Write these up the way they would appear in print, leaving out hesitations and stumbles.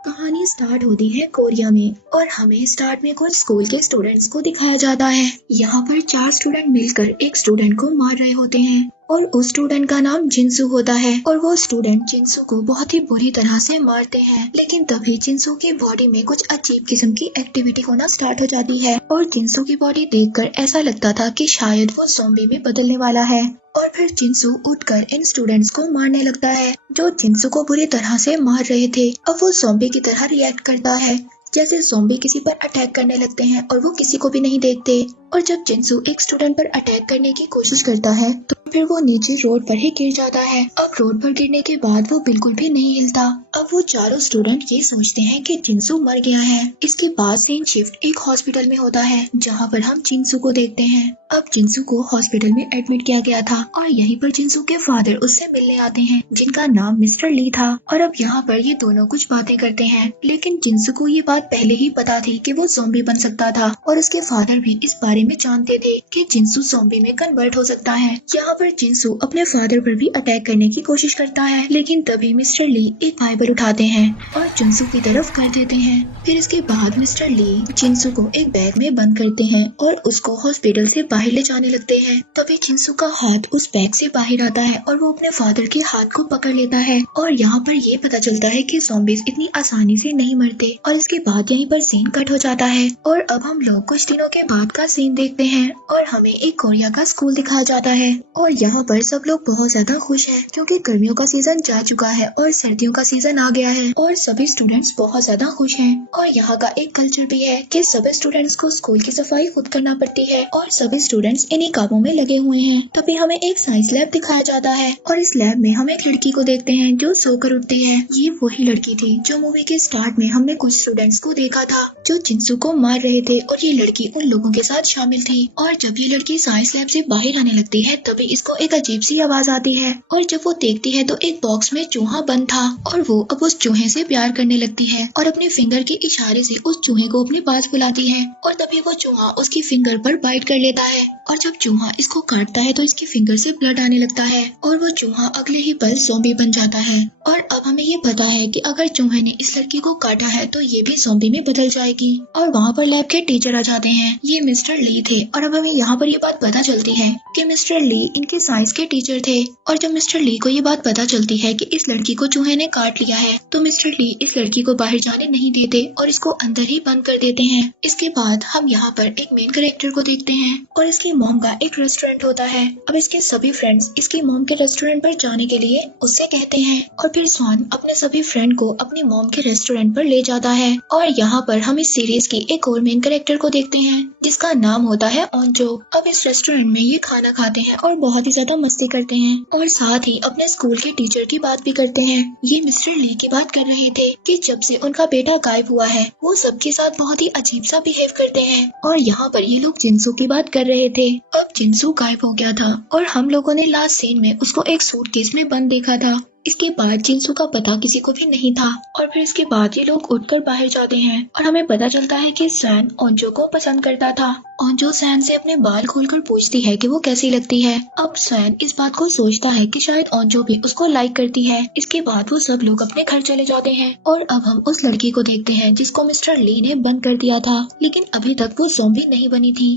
कहानी स्टार्ट होती है कोरिया में और हमें स्टार्ट में कुछ स्कूल के स्टूडेंट्स को दिखाया जाता है। यहाँ पर 4 स्टूडेंट मिलकर एक स्टूडेंट को मार रहे होते हैं और उस स्टूडेंट का नाम जिनसू होता है और वो स्टूडेंट जिनसू को बहुत ही बुरी तरह से मारते हैं। लेकिन तभी जिनसू की बॉडी में कुछ अजीब किस्म की एक्टिविटी होना स्टार्ट हो जाती है और जिनसू की बॉडी देखकर ऐसा लगता था कि शायद वो ज़ॉम्बी में बदलने वाला है। और फिर जिनसू उठकर इन स्टूडेंट्स को मारने लगता है जो जिनसू को बुरी तरह से मार रहे थे। अब वो ज़ॉम्बी की तरह रिएक्ट करता है, जैसे ज़ॉम्बी किसी पर अटैक करने लगते हैं और वो किसी को भी नहीं देखते। और जब जिनसू एक स्टूडेंट पर अटैक करने की कोशिश करता है तो फिर वो नीचे रोड पर ही गिर जाता है। अब रोड पर गिरने के बाद वो बिल्कुल भी नहीं हिलता। अब वो चारों स्टूडेंट ये सोचते हैं कि जिनसू मर गया है। इसके बाद सीन शिफ्ट एक हॉस्पिटल में होता है जहाँ पर हम जिनसू को देखते हैं। अब जिनसू को हॉस्पिटल में एडमिट किया गया था और यहीं पर जिनसू के फादर उससे मिलने आते हैं जिनका नाम मिस्टर ली था। और अब यहाँ पर ये दोनों कुछ बातें करते हैं, लेकिन जिनसू को ये बात पहले ही पता थी कि वो ज़ॉम्बी बन सकता था और उसके फादर भी इस बारे में जानते थे कि जिनसू ज़ॉम्बी में कन्वर्ट हो सकता है। यहाँ पर जिनसू अपने फादर पर भी अटैक करने की कोशिश करता है, लेकिन तभी मिस्टर ली एक फाइबर उठाते हैं और जिनसू की तरफ कर देते हैं। फिर इसके बाद मिस्टर ली जिनसू को एक बैग में बंद करते हैं और उसको हॉस्पिटल से बाहर ले जाने लगते हैं। तभी जिनसू का हाथ उस बैग से बाहर आता है और वो अपने फादर के हाथ को पकड़ लेता है और यहाँ पर ये पता चलता है कि ज़ॉम्बीज़ इतनी आसानी से नहीं मरते। और इसके बाद यहीं पर सीन कट हो जाता है और अब हम लोग कुछ दिनों के बाद का सीन देखते हैं और हमें एक कोरिया का स्कूल दिखाया जाता है। और यहाँ पर सब लोग बहुत ज्यादा खुश हैं क्योंकि गर्मियों का सीजन जा चुका है और सर्दियों का सीजन आ गया है और सभी स्टूडेंट्स बहुत ज्यादा खुश हैं। और यहाँ का एक कल्चर भी है कि सभी स्टूडेंट्स को स्कूल की सफाई खुद करना पड़ती है और सभी स्टूडेंट्स इन्हीं कामों में लगे हुए हैं। तभी हमें एक साइंस लैब दिखाया जाता है और इस लैब में हम एक लड़की को देखते हैं जो सोकर उठती है। ये वही लड़की थी जो मूवी के स्टार्ट में हमने कुछ स्टूडेंट्स को देखा था जो जिनसू को मार रहे थे और ये लड़की उन लोगों के साथ शामिल थी। और जब ये लड़की साइंस लैब से बाहर आने लगती है तभी इसको एक अजीब सी आवाज आती है और जब वो देखती है तो एक बॉक्स में चूहा बंद था और वो अब उस चूहे से प्यार करने लगती है और अपने फिंगर के इशारे से उस चूहे को अपने पास बुलाती है। और तभी वो चूहा उसकी फिंगर पर बाइट कर लेता है और जब चूहा इसको काटता है तो इसकी फिंगर से ब्लड आने लगता है और वो चूहा अगले ही पल ज़ॉम्बी बन जाता है। और अब हमें ये पता है कि अगर चूहे ने इस लड़की को काटा है तो ये भी ज़ॉम्बी में बदल जाएगी। और वहाँ पर लैब के टीचर आ जाते हैं, ये मिस्टर ली थे। और अब हमें यहाँ पर ये बात पता चलती है कि मिस्टर ली इनके साइंस के टीचर थे। और जब मिस्टर ली को ये बात पता चलती है कि इस लड़की को चूहे ने काट लिया है तो मिस्टर ली इस लड़की को बाहर जाने नहीं देते और इसको अंदर ही बंद कर देते हैं। इसके बाद हम यहाँ पर एक मेन कैरेक्टर को देखते हैं और इसकी मॉम का एक रेस्टोरेंट होता है। अब इसके सभी फ्रेंड्स इसकी मॉम के रेस्टोरेंट पर जाने के लिए उससे कहते हैं और फिर स्वान अपने सभी फ्रेंड को अपनी मॉम के रेस्टोरेंट पर ले जाता है। और यहाँ पर हम इस सीरीज की एक और मेन कैरेक्टर को देखते हैं जिसका नाम होता है ओंजो। अब इस रेस्टोरेंट में ये खाना खाते हैं और बहुत ही ज्यादा मस्ती करते हैं और साथ ही अपने स्कूल के टीचर की बात भी करते हैं। ये मिस्टर ली की बात कर रहे थे कि जब से उनका बेटा गायब हुआ है वो सबके साथ बहुत ही अजीब सा बिहेव करते हैं। और यहाँ पर ये लोग जिनसू की बात कर रहे थे। अब जिनसू गायब हो गया था और हम लोगों ने लास्ट सीन में उसको एक सूटकेस में बंद देखा था। इसके बाद जिनसू का पता किसी को भी नहीं था। और फिर इसके बाद ये लोग उठकर बाहर जाते हैं और हमें पता चलता है कि सैन ओंजो को पसंद करता था। ओंजो सैन से अपने बाल खोलकर पूछती है कि वो कैसी लगती है। अब सैन इस बात को सोचता है कि शायद ओंजो भी उसको लाइक करती है। इसके बाद वो सब लोग अपने घर चले जाते हैं और अब हम उस लड़की को देखते हैं जिसको मिस्टर ली ने बंद कर दिया था, लेकिन अभी तक वो ज़ॉम्बी नहीं बनी थी।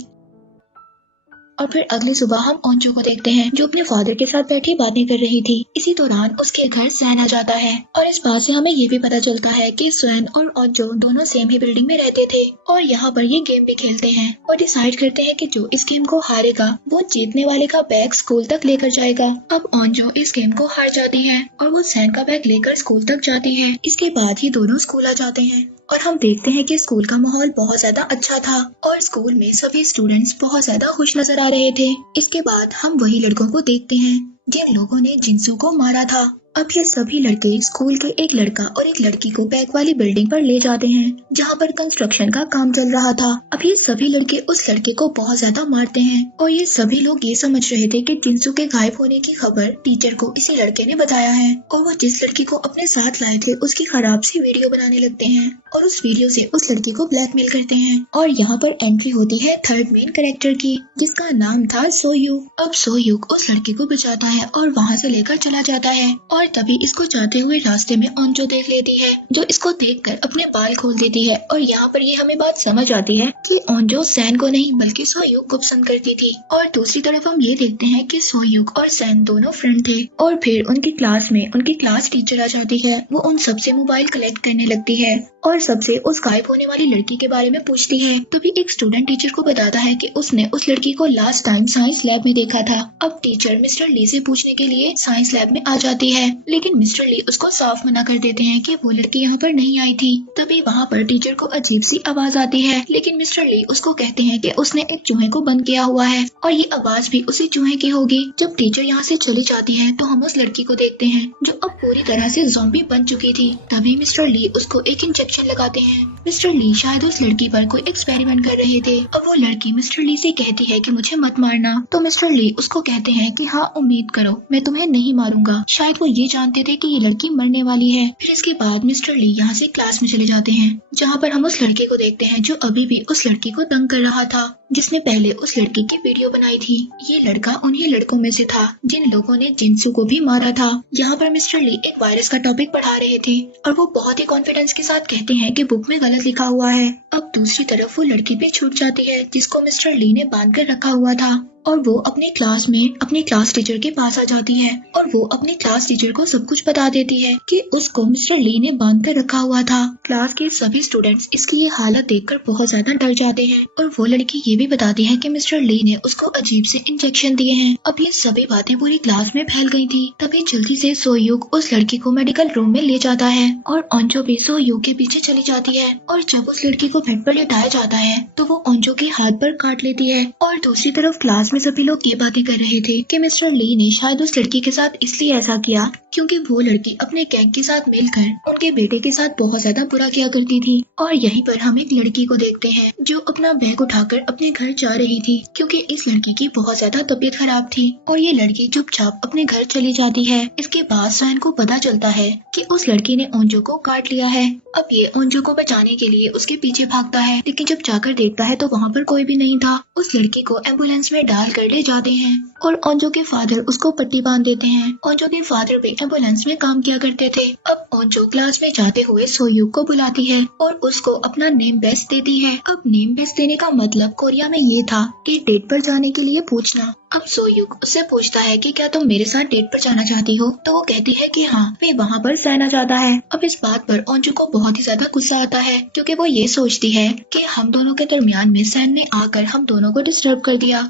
और फिर अगली सुबह हम ओंजो को देखते हैं जो अपने फादर के साथ बैठी बातें कर रही थी। इसी दौरान उसके घर सैन आ जाता है और इस बात से हमें ये भी पता चलता है कि सैन और ओंजो दोनों सेम ही बिल्डिंग में रहते थे। और यहाँ पर ये गेम भी खेलते हैं और डिसाइड करते हैं कि जो इस गेम को हारेगा वो जीतने वाले का बैग स्कूल तक लेकर जाएगा। अब ओंजो इस गेम को हार जाती है और वो सैन का बैग लेकर स्कूल तक जाती है। इसके बाद ही दोनों स्कूल आ जाते हैं और हम देखते हैं कि स्कूल का माहौल बहुत ज्यादा अच्छा था और स्कूल में सभी स्टूडेंट्स बहुत ज्यादा खुश नजर आ रहे थे। इसके बाद हम वही लड़कों को देखते हैं जिन लोगों ने जिनसू को मारा था। अब ये सभी लड़के स्कूल के एक लड़का और एक लड़की को बैग वाली बिल्डिंग पर ले जाते हैं जहाँ पर कंस्ट्रक्शन का काम चल रहा था। अब ये सभी लड़के उस लड़के को बहुत ज्यादा मारते हैं और ये सभी लोग ये समझ रहे थे कि जिनसू के गायब होने की खबर टीचर को इसी लड़के ने बताया है और वो जिस लड़की को अपने साथ लाए थे उसकी खराब सी वीडियो बनाने लगते हैं और उस वीडियो से उस लड़की को ब्लैकमेल करते हैं। और यहाँ पर एंट्री होती है थर्ड मेन कैरेक्टर की जिसका नाम था सोयूक। अब सोयूक उस लड़की को बचाता है और वहाँ से लेकर चला जाता है और और तभी इसको जाते हुए रास्ते में ओंजो देख लेती है, जो इसको देखकर अपने बाल खोल देती है। और यहाँ पर ये हमें बात समझ आती है कि ओंजो सैन को नहीं बल्कि सोयूक को पसंद करती थी। और दूसरी तरफ हम ये देखते हैं कि सोयूक और सैन दोनों फ्रेंड थे। और फिर उनकी क्लास में उनकी क्लास टीचर आ जाती है। वो उन सबसे मोबाइल कलेक्ट करने लगती है और सबसे उस गायब होने वाली लड़की के बारे में पूछती है। तभी एक स्टूडेंट टीचर को बताता है कि उसने उस लड़की को लास्ट टाइम साइंस लैब में देखा था। अब टीचर मिस्टर ली से पूछने के लिए साइंस लैब में आ जाती है, लेकिन मिस्टर ली उसको साफ मना कर देते हैं कि वो लड़की यहाँ पर नहीं आई थी। तभी वहाँ पर टीचर को अजीब सी आवाज आती है, लेकिन मिस्टर ली उसको कहते हैं कि उसने एक चूहे को बंद किया हुआ है और ये आवाज भी उसी चूहे की होगी। जब टीचर यहाँ से चली जाती है तो हम उस लड़की को देखते हैं जो अब पूरी तरह से ज़ॉम्बी बन चुकी थी। तभी मिस्टर ली उसको एक इंजेक्शन लगाते हैं। मिस्टर ली शायद उस लड़की पर कोई एक्सपेरिमेंट कर रहे थे। अब वो लड़की मिस्टर ली से कहती है कि मुझे मत मारना, तो मिस्टर ली उसको कहते हैं कि हाँ उम्मीद करो, मैं तुम्हें नहीं मारूंगा। शायद वो ये जानते थे कि ये लड़की मरने वाली है। फिर इसके बाद मिस्टर ली यहाँ से क्लास में चले जाते हैं, जहाँ पर हम उस लड़के को देखते हैं जो अभी भी उस लड़की को तंग कर रहा था, जिसने पहले उस लड़की की वीडियो बनाई थी। ये लड़का उन्हीं लड़कों में से था जिन लोगों ने जिनसू को भी मारा था। यहाँ पर मिस्टर ली एक वायरस का टॉपिक पढ़ा रहे थे और वो बहुत ही कॉन्फिडेंस के साथ कहते हैं कि बुक में गलत लिखा हुआ है। अब दूसरी तरफ वो लड़की भी छूट जाती है जिसको मिस्टर ली ने बांध कर रखा हुआ था और वो अपने क्लास में अपनी क्लास टीचर के पास आ जाती है और वो अपनी क्लास टीचर को सब कुछ बता देती है कि उसको मिस्टर ली ने बांध कर रखा हुआ था। क्लास के सभी स्टूडेंट्स इसकी ये हालत देखकर बहुत ज्यादा डर जाते हैं और वो लड़की ये भी बताती है कि मिस्टर ली ने उसको अजीब से इंजेक्शन दिए हैं। अब ये सभी बातें पूरी क्लास में फैल गई थी। तभी जल्दी से सोयूक उस लड़की को मेडिकल रूम में ले जाता है और ओंजो भी सोयूक के पीछे चली जाती है और जब उस लड़की को बेड पर लेटाया जाता है तो वो ओंजो के हाथ पर काट लेती है। और दूसरी तरफ क्लास में सभी लोग ये बातें कर रहे थे कि मिस्टर ली ने शायद उस लड़की के साथ इसलिए ऐसा किया क्योंकि वो लड़की अपने गैंग के साथ मिलकर उनके बेटे के साथ बहुत ज्यादा बुरा किया करती थी। और यहीं पर हम एक लड़की को देखते हैं जो अपना बैग उठाकर अपने घर जा रही थी क्योंकि इस लड़की की बहुत ज्यादा तबीयत खराब थी और ये लड़की चुपचाप अपने घर चली जाती है। इसके बाद सैन को पता चलता है कि उस लड़की ने ओंजो को काट लिया है। अब ये ओंजो को बचाने के लिए उसके पीछे भागता है, लेकिन जब जाकर देखता है तो वहाँ पर कोई भी नहीं था। उस लड़की को एम्बुलेंस में डाल कर ले जाते हैं और ओंजो के फादर उसको पट्टी बांध देते हैं। ओंजो के फादर भी एम्बुलेंस में काम किया करते थे। अब ओंजो क्लास में जाते हुए सोयूक को बुलाती है और उसको अपना नेम बेस्ट देती है। अब नेम बेस्ट देने का मतलब कोरिया में ये था कि डेट पर जाने के लिए पूछना। अब सोयूक उससे पूछता है कि क्या तुम मेरे साथ डेट पर जाना चाहती हो, तो वो कहती है कि हाँ। वे वहाँ पर सहना चाहता है। अब इस बात पर ओंजो को बहुत ही ज्यादा गुस्सा आता है क्योंकि वो ये सोचती है कि हम दोनों के दरमियान में सैन ने आकर हम दोनों को डिस्टर्ब कर दिया।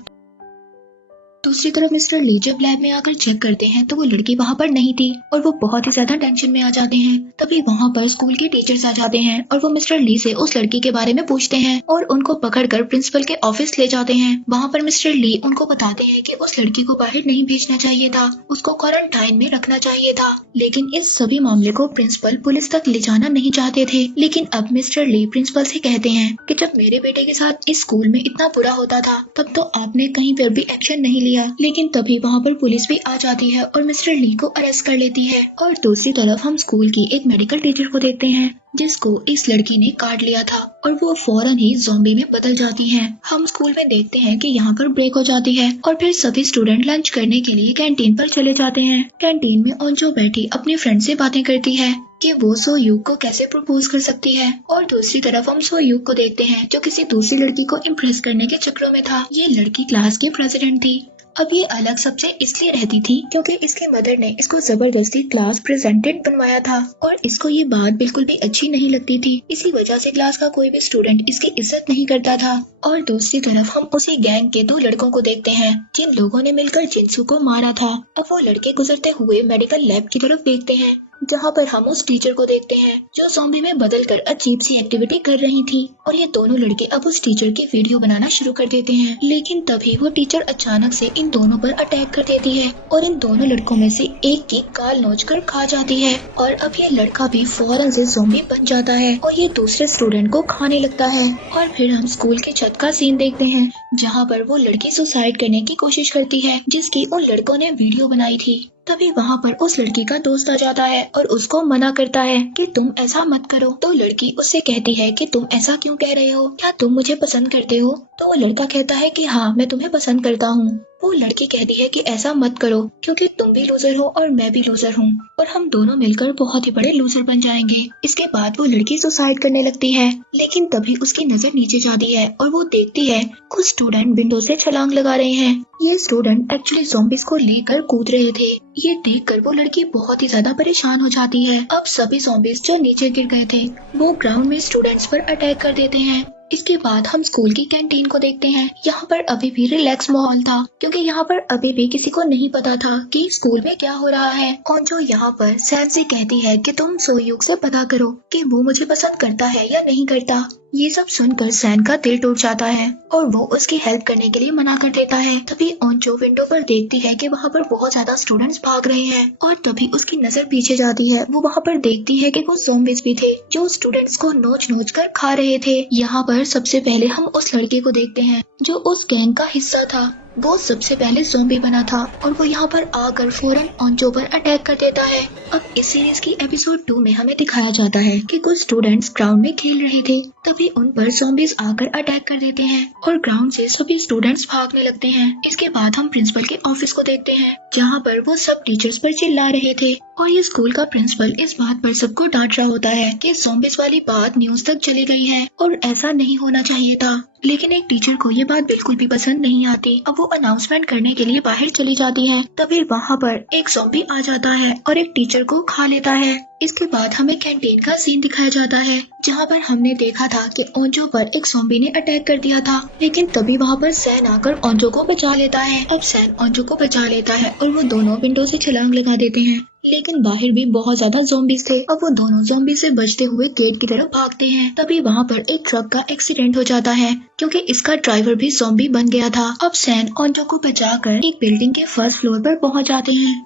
दूसरी तरफ मिस्टर ली जब लैब में आकर चेक करते हैं तो वो लड़की वहाँ पर नहीं थी और वो बहुत ही ज्यादा टेंशन में आ जाते हैं। तभी वहाँ पर स्कूल के टीचर्स आ जाते हैं और वो मिस्टर ली से उस लड़की के बारे में पूछते हैं और उनको पकड़कर प्रिंसिपल के ऑफिस ले जाते हैं। वहाँ पर मिस्टर ली उनको बताते हैं कि उस लड़की को बाहर नहीं भेजना चाहिए था, उसको क्वारंटाइन में रखना चाहिए था। लेकिन इस सभी मामले को प्रिंसिपल पुलिस तक ले जाना नहीं चाहते थे। लेकिन अब मिस्टर ली प्रिंसिपल से कहते हैं कि जब मेरे बेटे के साथ इस स्कूल में इतना बुरा होता था तब तो आपने कहीं पर भी एक्शन नहीं लिया। लेकिन तभी वहाँ पर पुलिस भी आ जाती है और मिस्टर ली को अरेस्ट कर लेती है। और दूसरी तरफ हम स्कूल की एक मेडिकल टीचर को देखते हैं जिसको इस लड़की ने काट लिया था और वो फौरन ही ज़ॉम्बी में बदल जाती है। हम स्कूल में देखते हैं कि यहाँ पर ब्रेक हो जाती है और फिर सभी स्टूडेंट लंच करने के लिए कैंटीन पर चले जाते हैं। कैंटीन में ओंजो बैठी अपनी फ्रेंड से बातें करती है कि वो सोयूक को कैसे प्रपोज कर सकती है। और दूसरी तरफ हम सोयूक को देखते हैं जो किसी दूसरी लड़की को इम्प्रेस करने के चक्रों में था। ये लड़की क्लास की प्रेसिडेंट थी। अब ये अलग सबसे इसलिए रहती थी क्योंकि इसकी मदर ने इसको जबरदस्ती क्लास प्रेजेंटेड बनवाया था और इसको ये बात बिल्कुल भी अच्छी नहीं लगती थी। इसी वजह से क्लास का कोई भी स्टूडेंट इसकी इज्जत नहीं करता था। और दूसरी तरफ हम उसी गैंग के 2 लड़कों को देखते हैं जिन लोगों ने मिलकर जिनसू को मारा था। अब वो लड़के गुजरते हुए मेडिकल लैब की तरफ देखते हैं जहाँ पर हम उस टीचर को देखते हैं जो ज़ॉम्बी में बदलकर अजीब सी एक्टिविटी कर रही थी। और ये दोनों लड़के अब उस टीचर की वीडियो बनाना शुरू कर देते हैं। लेकिन तभी वो टीचर अचानक से इन दोनों पर अटैक कर देती है और इन दोनों लड़कों में से एक की गाल नोचकर खा जाती है। और अब ये लड़का भी फौरन से ज़ॉम्बी बन जाता है और ये दूसरे स्टूडेंट को खाने लगता है। और फिर हम स्कूल के छत का सीन देखते हैं जहाँ पर वो लड़की सुसाइड करने की कोशिश करती है जिसकी उन लड़कों ने वीडियो बनाई थी। तभी वहाँ पर उस लड़की का दोस्त आ जाता है और उसको मना करता है कि तुम ऐसा मत करो। तो लड़की उससे कहती है कि तुम ऐसा क्यों कह रहे हो, क्या तुम मुझे पसंद करते हो? तो वो लड़का कहता है कि हाँ मैं तुम्हें पसंद करता हूँ। वो लड़की कहती है कि ऐसा मत करो क्योंकि तुम भी लूजर हो और मैं भी लूजर हूँ और हम दोनों मिलकर बहुत ही बड़े लूजर बन जाएंगे। इसके बाद वो लड़की सुसाइड करने लगती है, लेकिन तभी उसकी नजर नीचे जाती है और वो देखती है कुछ स्टूडेंट विंडो से छलांग लगा रहे हैं। ये स्टूडेंट एक्चुअली ज़ॉम्बीज़ को लेकर कूद रहे थे। ये देखकर वो लड़की बहुत ही ज्यादा परेशान हो जाती है। अब सभी ज़ॉम्बीज़ जो नीचे गिर गए थे वो ग्राउंड में स्टूडेंट्स पर अटैक कर देते हैं। इसके बाद हम स्कूल की कैंटीन को देखते हैं। यहाँ पर अभी भी रिलैक्स माहौल था क्योंकि यहाँ पर अभी भी किसी को नहीं पता था कि स्कूल में क्या हो रहा है। और जो यहाँ पर सैन से कहती है कि तुम सोयूक से पता करो कि वो मुझे पसंद करता है या नहीं करता। ये सब सुनकर सैन का दिल टूट जाता है और वो उसकी हेल्प करने के लिए मना कर देता है। तभी ओंजो विंडो पर देखती है कि वहाँ पर बहुत ज्यादा स्टूडेंट्स भाग रहे हैं और तभी उसकी नजर पीछे जाती है। वो वहाँ पर देखती है कि कुछ ज़ॉम्बीज़ भी थे जो स्टूडेंट्स को नोच नोच कर खा रहे थे। यहाँ पर सबसे पहले हम उस लड़के को देखते हैं जो उस गैंग का हिस्सा था। वो सबसे पहले ज़ॉम्बी बना था और वो यहाँ पर आकर फौरन ओंजो पर अटैक कर देता है। अब इस सीरीज की एपिसोड 2 में हमें दिखाया जाता है कि कुछ स्टूडेंट्स ग्राउंड में खेल रहे थे, तभी उन पर ज़ॉम्बीज़ आकर अटैक कर देते हैं और ग्राउंड से सभी स्टूडेंट्स भागने लगते हैं। इसके बाद हम प्रिंसिपल के ऑफिस को देखते हैं जहाँ पर वो सब टीचर्स पर चिल्ला रहे थे और ये स्कूल का प्रिंसिपल इस बात पर सबको डांट रहा होता है कि ज़ॉम्बीज़ वाली बात न्यूज तक चली गई है और ऐसा नहीं होना चाहिए था। लेकिन एक टीचर को ये बात बिल्कुल भी पसंद नहीं आती। अब वो अनाउंसमेंट करने के लिए बाहर चली जाती है, तभी वहाँ पर एक ज़ॉम्बी आ जाता है और एक टीचर को खा लेता है। इसके बाद हमें कैंटीन का सीन दिखाया जाता है जहाँ पर हमने देखा था कि ओंजो पर एक ज़ॉम्बी ने अटैक कर दिया था, लेकिन तभी वहाँ पर सैन आकर ओंजो को बचा लेता है। अब सैन ओंजो को बचा लेता है और वो दोनों विंडो से छलांग लगा देते हैं, लेकिन बाहर भी बहुत ज्यादा ज़ॉम्बीज़ थे। अब वो दोनों ज़ॉम्बी से बचते हुए गेट की तरफ भागते हैं। तभी वहाँ पर एक ट्रक का एक्सीडेंट हो जाता है क्योंकि इसका ड्राइवर भी ज़ॉम्बी बन गया था। अब सैन ओंजो को बचाकर एक बिल्डिंग के फर्स्ट फ्लोर पर पहुँच जाते हैं।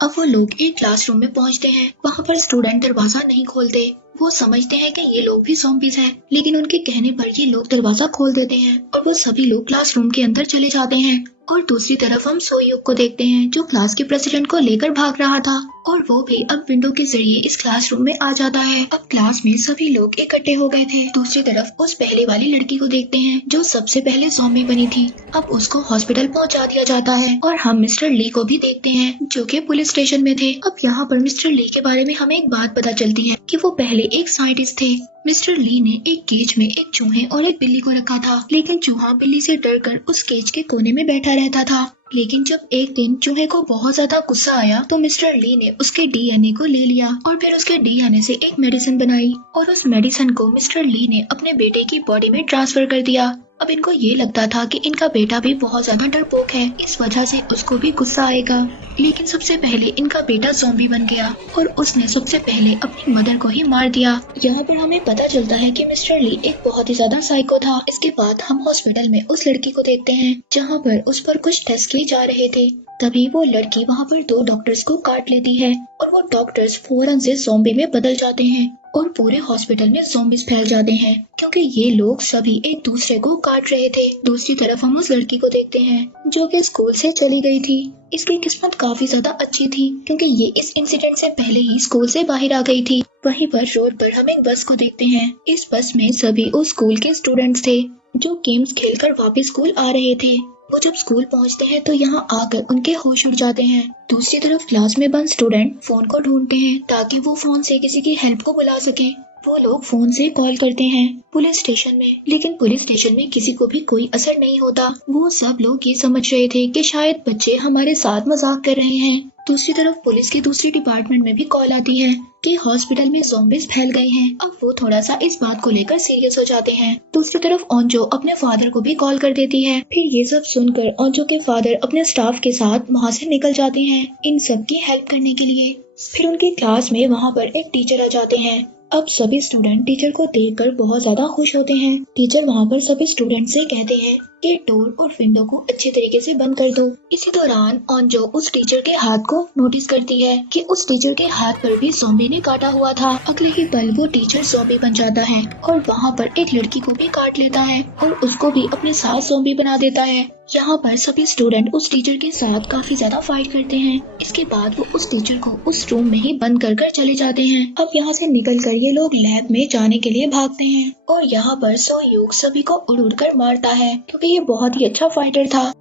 अब वो लोग एक क्लासरूम में पहुंचते हैं। वहाँ पर स्टूडेंट दरवाजा नहीं खोलते। वो समझते हैं कि ये लोग भी ज़ॉम्बीज़ हैं, लेकिन उनके कहने पर ये लोग दरवाजा खोल देते हैं और वो सभी लोग क्लासरूम के अंदर चले जाते हैं। और दूसरी तरफ हम सोयुक को देखते हैं जो क्लास के प्रेसिडेंट को लेकर भाग रहा था और वो भी अब विंडो के जरिए इस क्लासरूम में आ जाता है। अब क्लास में सभी लोग इकट्ठे हो गए थे। दूसरी तरफ उस पहले वाली लड़की को देखते हैं जो सबसे पहले ज़ॉम्बी बनी थी। अब उसको हॉस्पिटल पहुंचा दिया जाता है और हम मिस्टर ली को भी देखते हैं जो कि पुलिस स्टेशन में थे। अब यहाँ पर मिस्टर ली के बारे में हमें एक बात पता चलती है कि वो पहले एक साइंटिस्ट थे। मिस्टर ली ने एक केज में एक चूहे और एक बिल्ली को रखा था, लेकिन चूहा बिल्ली से डरकर उस केज के कोने में बैठा रहता था। लेकिन जब एक दिन चूहे को बहुत ज्यादा गुस्सा आया तो मिस्टर ली ने उसके डीएनए को ले लिया और फिर उसके डीएनए से एक मेडिसिन बनाई और उस मेडिसिन को मिस्टर ली ने अपने बेटे की बॉडी में ट्रांसफर कर दिया। अब इनको ये लगता था कि इनका बेटा भी बहुत ज्यादा डरपोक है, इस वजह से उसको भी गुस्सा आएगा। लेकिन सबसे पहले इनका बेटा ज़ॉम्बी बन गया और उसने सबसे पहले अपनी मदर को ही मार दिया। यहाँ पर हमें पता चलता है कि मिस्टर ली एक बहुत ही ज्यादा साइको था। इसके बाद हम हॉस्पिटल में उस लड़की को देखते हैं जहाँ पर उस पर कुछ टेस्ट किए जा रहे थे। तभी वो लड़की वहाँ पर 2 डॉक्टर्स को काट लेती है और वो डॉक्टर्स फौरन से ज़ॉम्बी में बदल जाते हैं और पूरे हॉस्पिटल में ज़ॉम्बीज़ फैल जाते हैं क्योंकि ये लोग सभी एक दूसरे को काट रहे थे। दूसरी तरफ हम उस लड़की को देखते हैं जो कि स्कूल से चली गई थी। इसकी किस्मत काफी ज्यादा अच्छी थी क्योंकि ये इस इंसिडेंट से पहले ही स्कूल से बाहर आ गई थी। वहीं पर रोड पर हम एक बस को देखते हैं। इस बस में सभी उस स्कूल के स्टूडेंट्स थे जो गेम्स खेलकर वापस स्कूल आ रहे थे। वो जब स्कूल पहुंचते हैं तो यहाँ आकर उनके होश उड़ जाते हैं। दूसरी तरफ क्लास में बंद स्टूडेंट फोन को ढूंढते हैं ताकि वो फोन से किसी की हेल्प को बुला सके। वो लोग फोन से कॉल करते हैं पुलिस स्टेशन में, लेकिन पुलिस स्टेशन में किसी को भी कोई असर नहीं होता। वो सब लोग ये समझ रहे थे कि शायद बच्चे हमारे साथ मजाक कर रहे हैं। दूसरी तरफ पुलिस की दूसरी डिपार्टमेंट में भी कॉल आती है कि हॉस्पिटल में ज़ॉम्बीज़ फैल गए हैं। अब वो थोड़ा सा इस बात को लेकर सीरियस हो जाते हैं। दूसरी तरफ ओंजो अपने फादर को भी कॉल कर देती है। फिर ये सब सुनकर ओंजो के फादर अपने स्टाफ के साथ वहाँ से निकल जाते हैं इन सब की हेल्प करने के लिए। फिर उनकी क्लास में वहाँ पर एक टीचर आ जाते हैं। अब सभी स्टूडेंट टीचर को देखकर बहुत ज्यादा खुश होते हैं। टीचर वहाँ पर सभी स्टूडेंट से कहते हैं कि डोर और विंडो को अच्छे तरीके से बंद कर दो। इसी दौरान ओंजो उस टीचर के हाथ को नोटिस करती है कि उस टीचर के हाथ पर भी ज़ॉम्बी ने काटा हुआ था। अगले ही पल वो टीचर ज़ॉम्बी बन जाता है और वहाँ पर एक लड़की को भी काट लेता है और उसको भी अपने साथ ज़ॉम्बी बना देता है। यहाँ पर सभी स्टूडेंट उस टीचर के साथ काफी ज्यादा फाइट करते हैं। इसके बाद वो उस टीचर को उस रूम में ही बंद कर चले जाते हैं। अब यहाँ से निकलकर ये लोग लैब में जाने के लिए भागते हैं और यहाँ पर सोयूक सभी को उड़ कर मारता है क्योंकि ये बहुत ही अच्छा फाइटर था।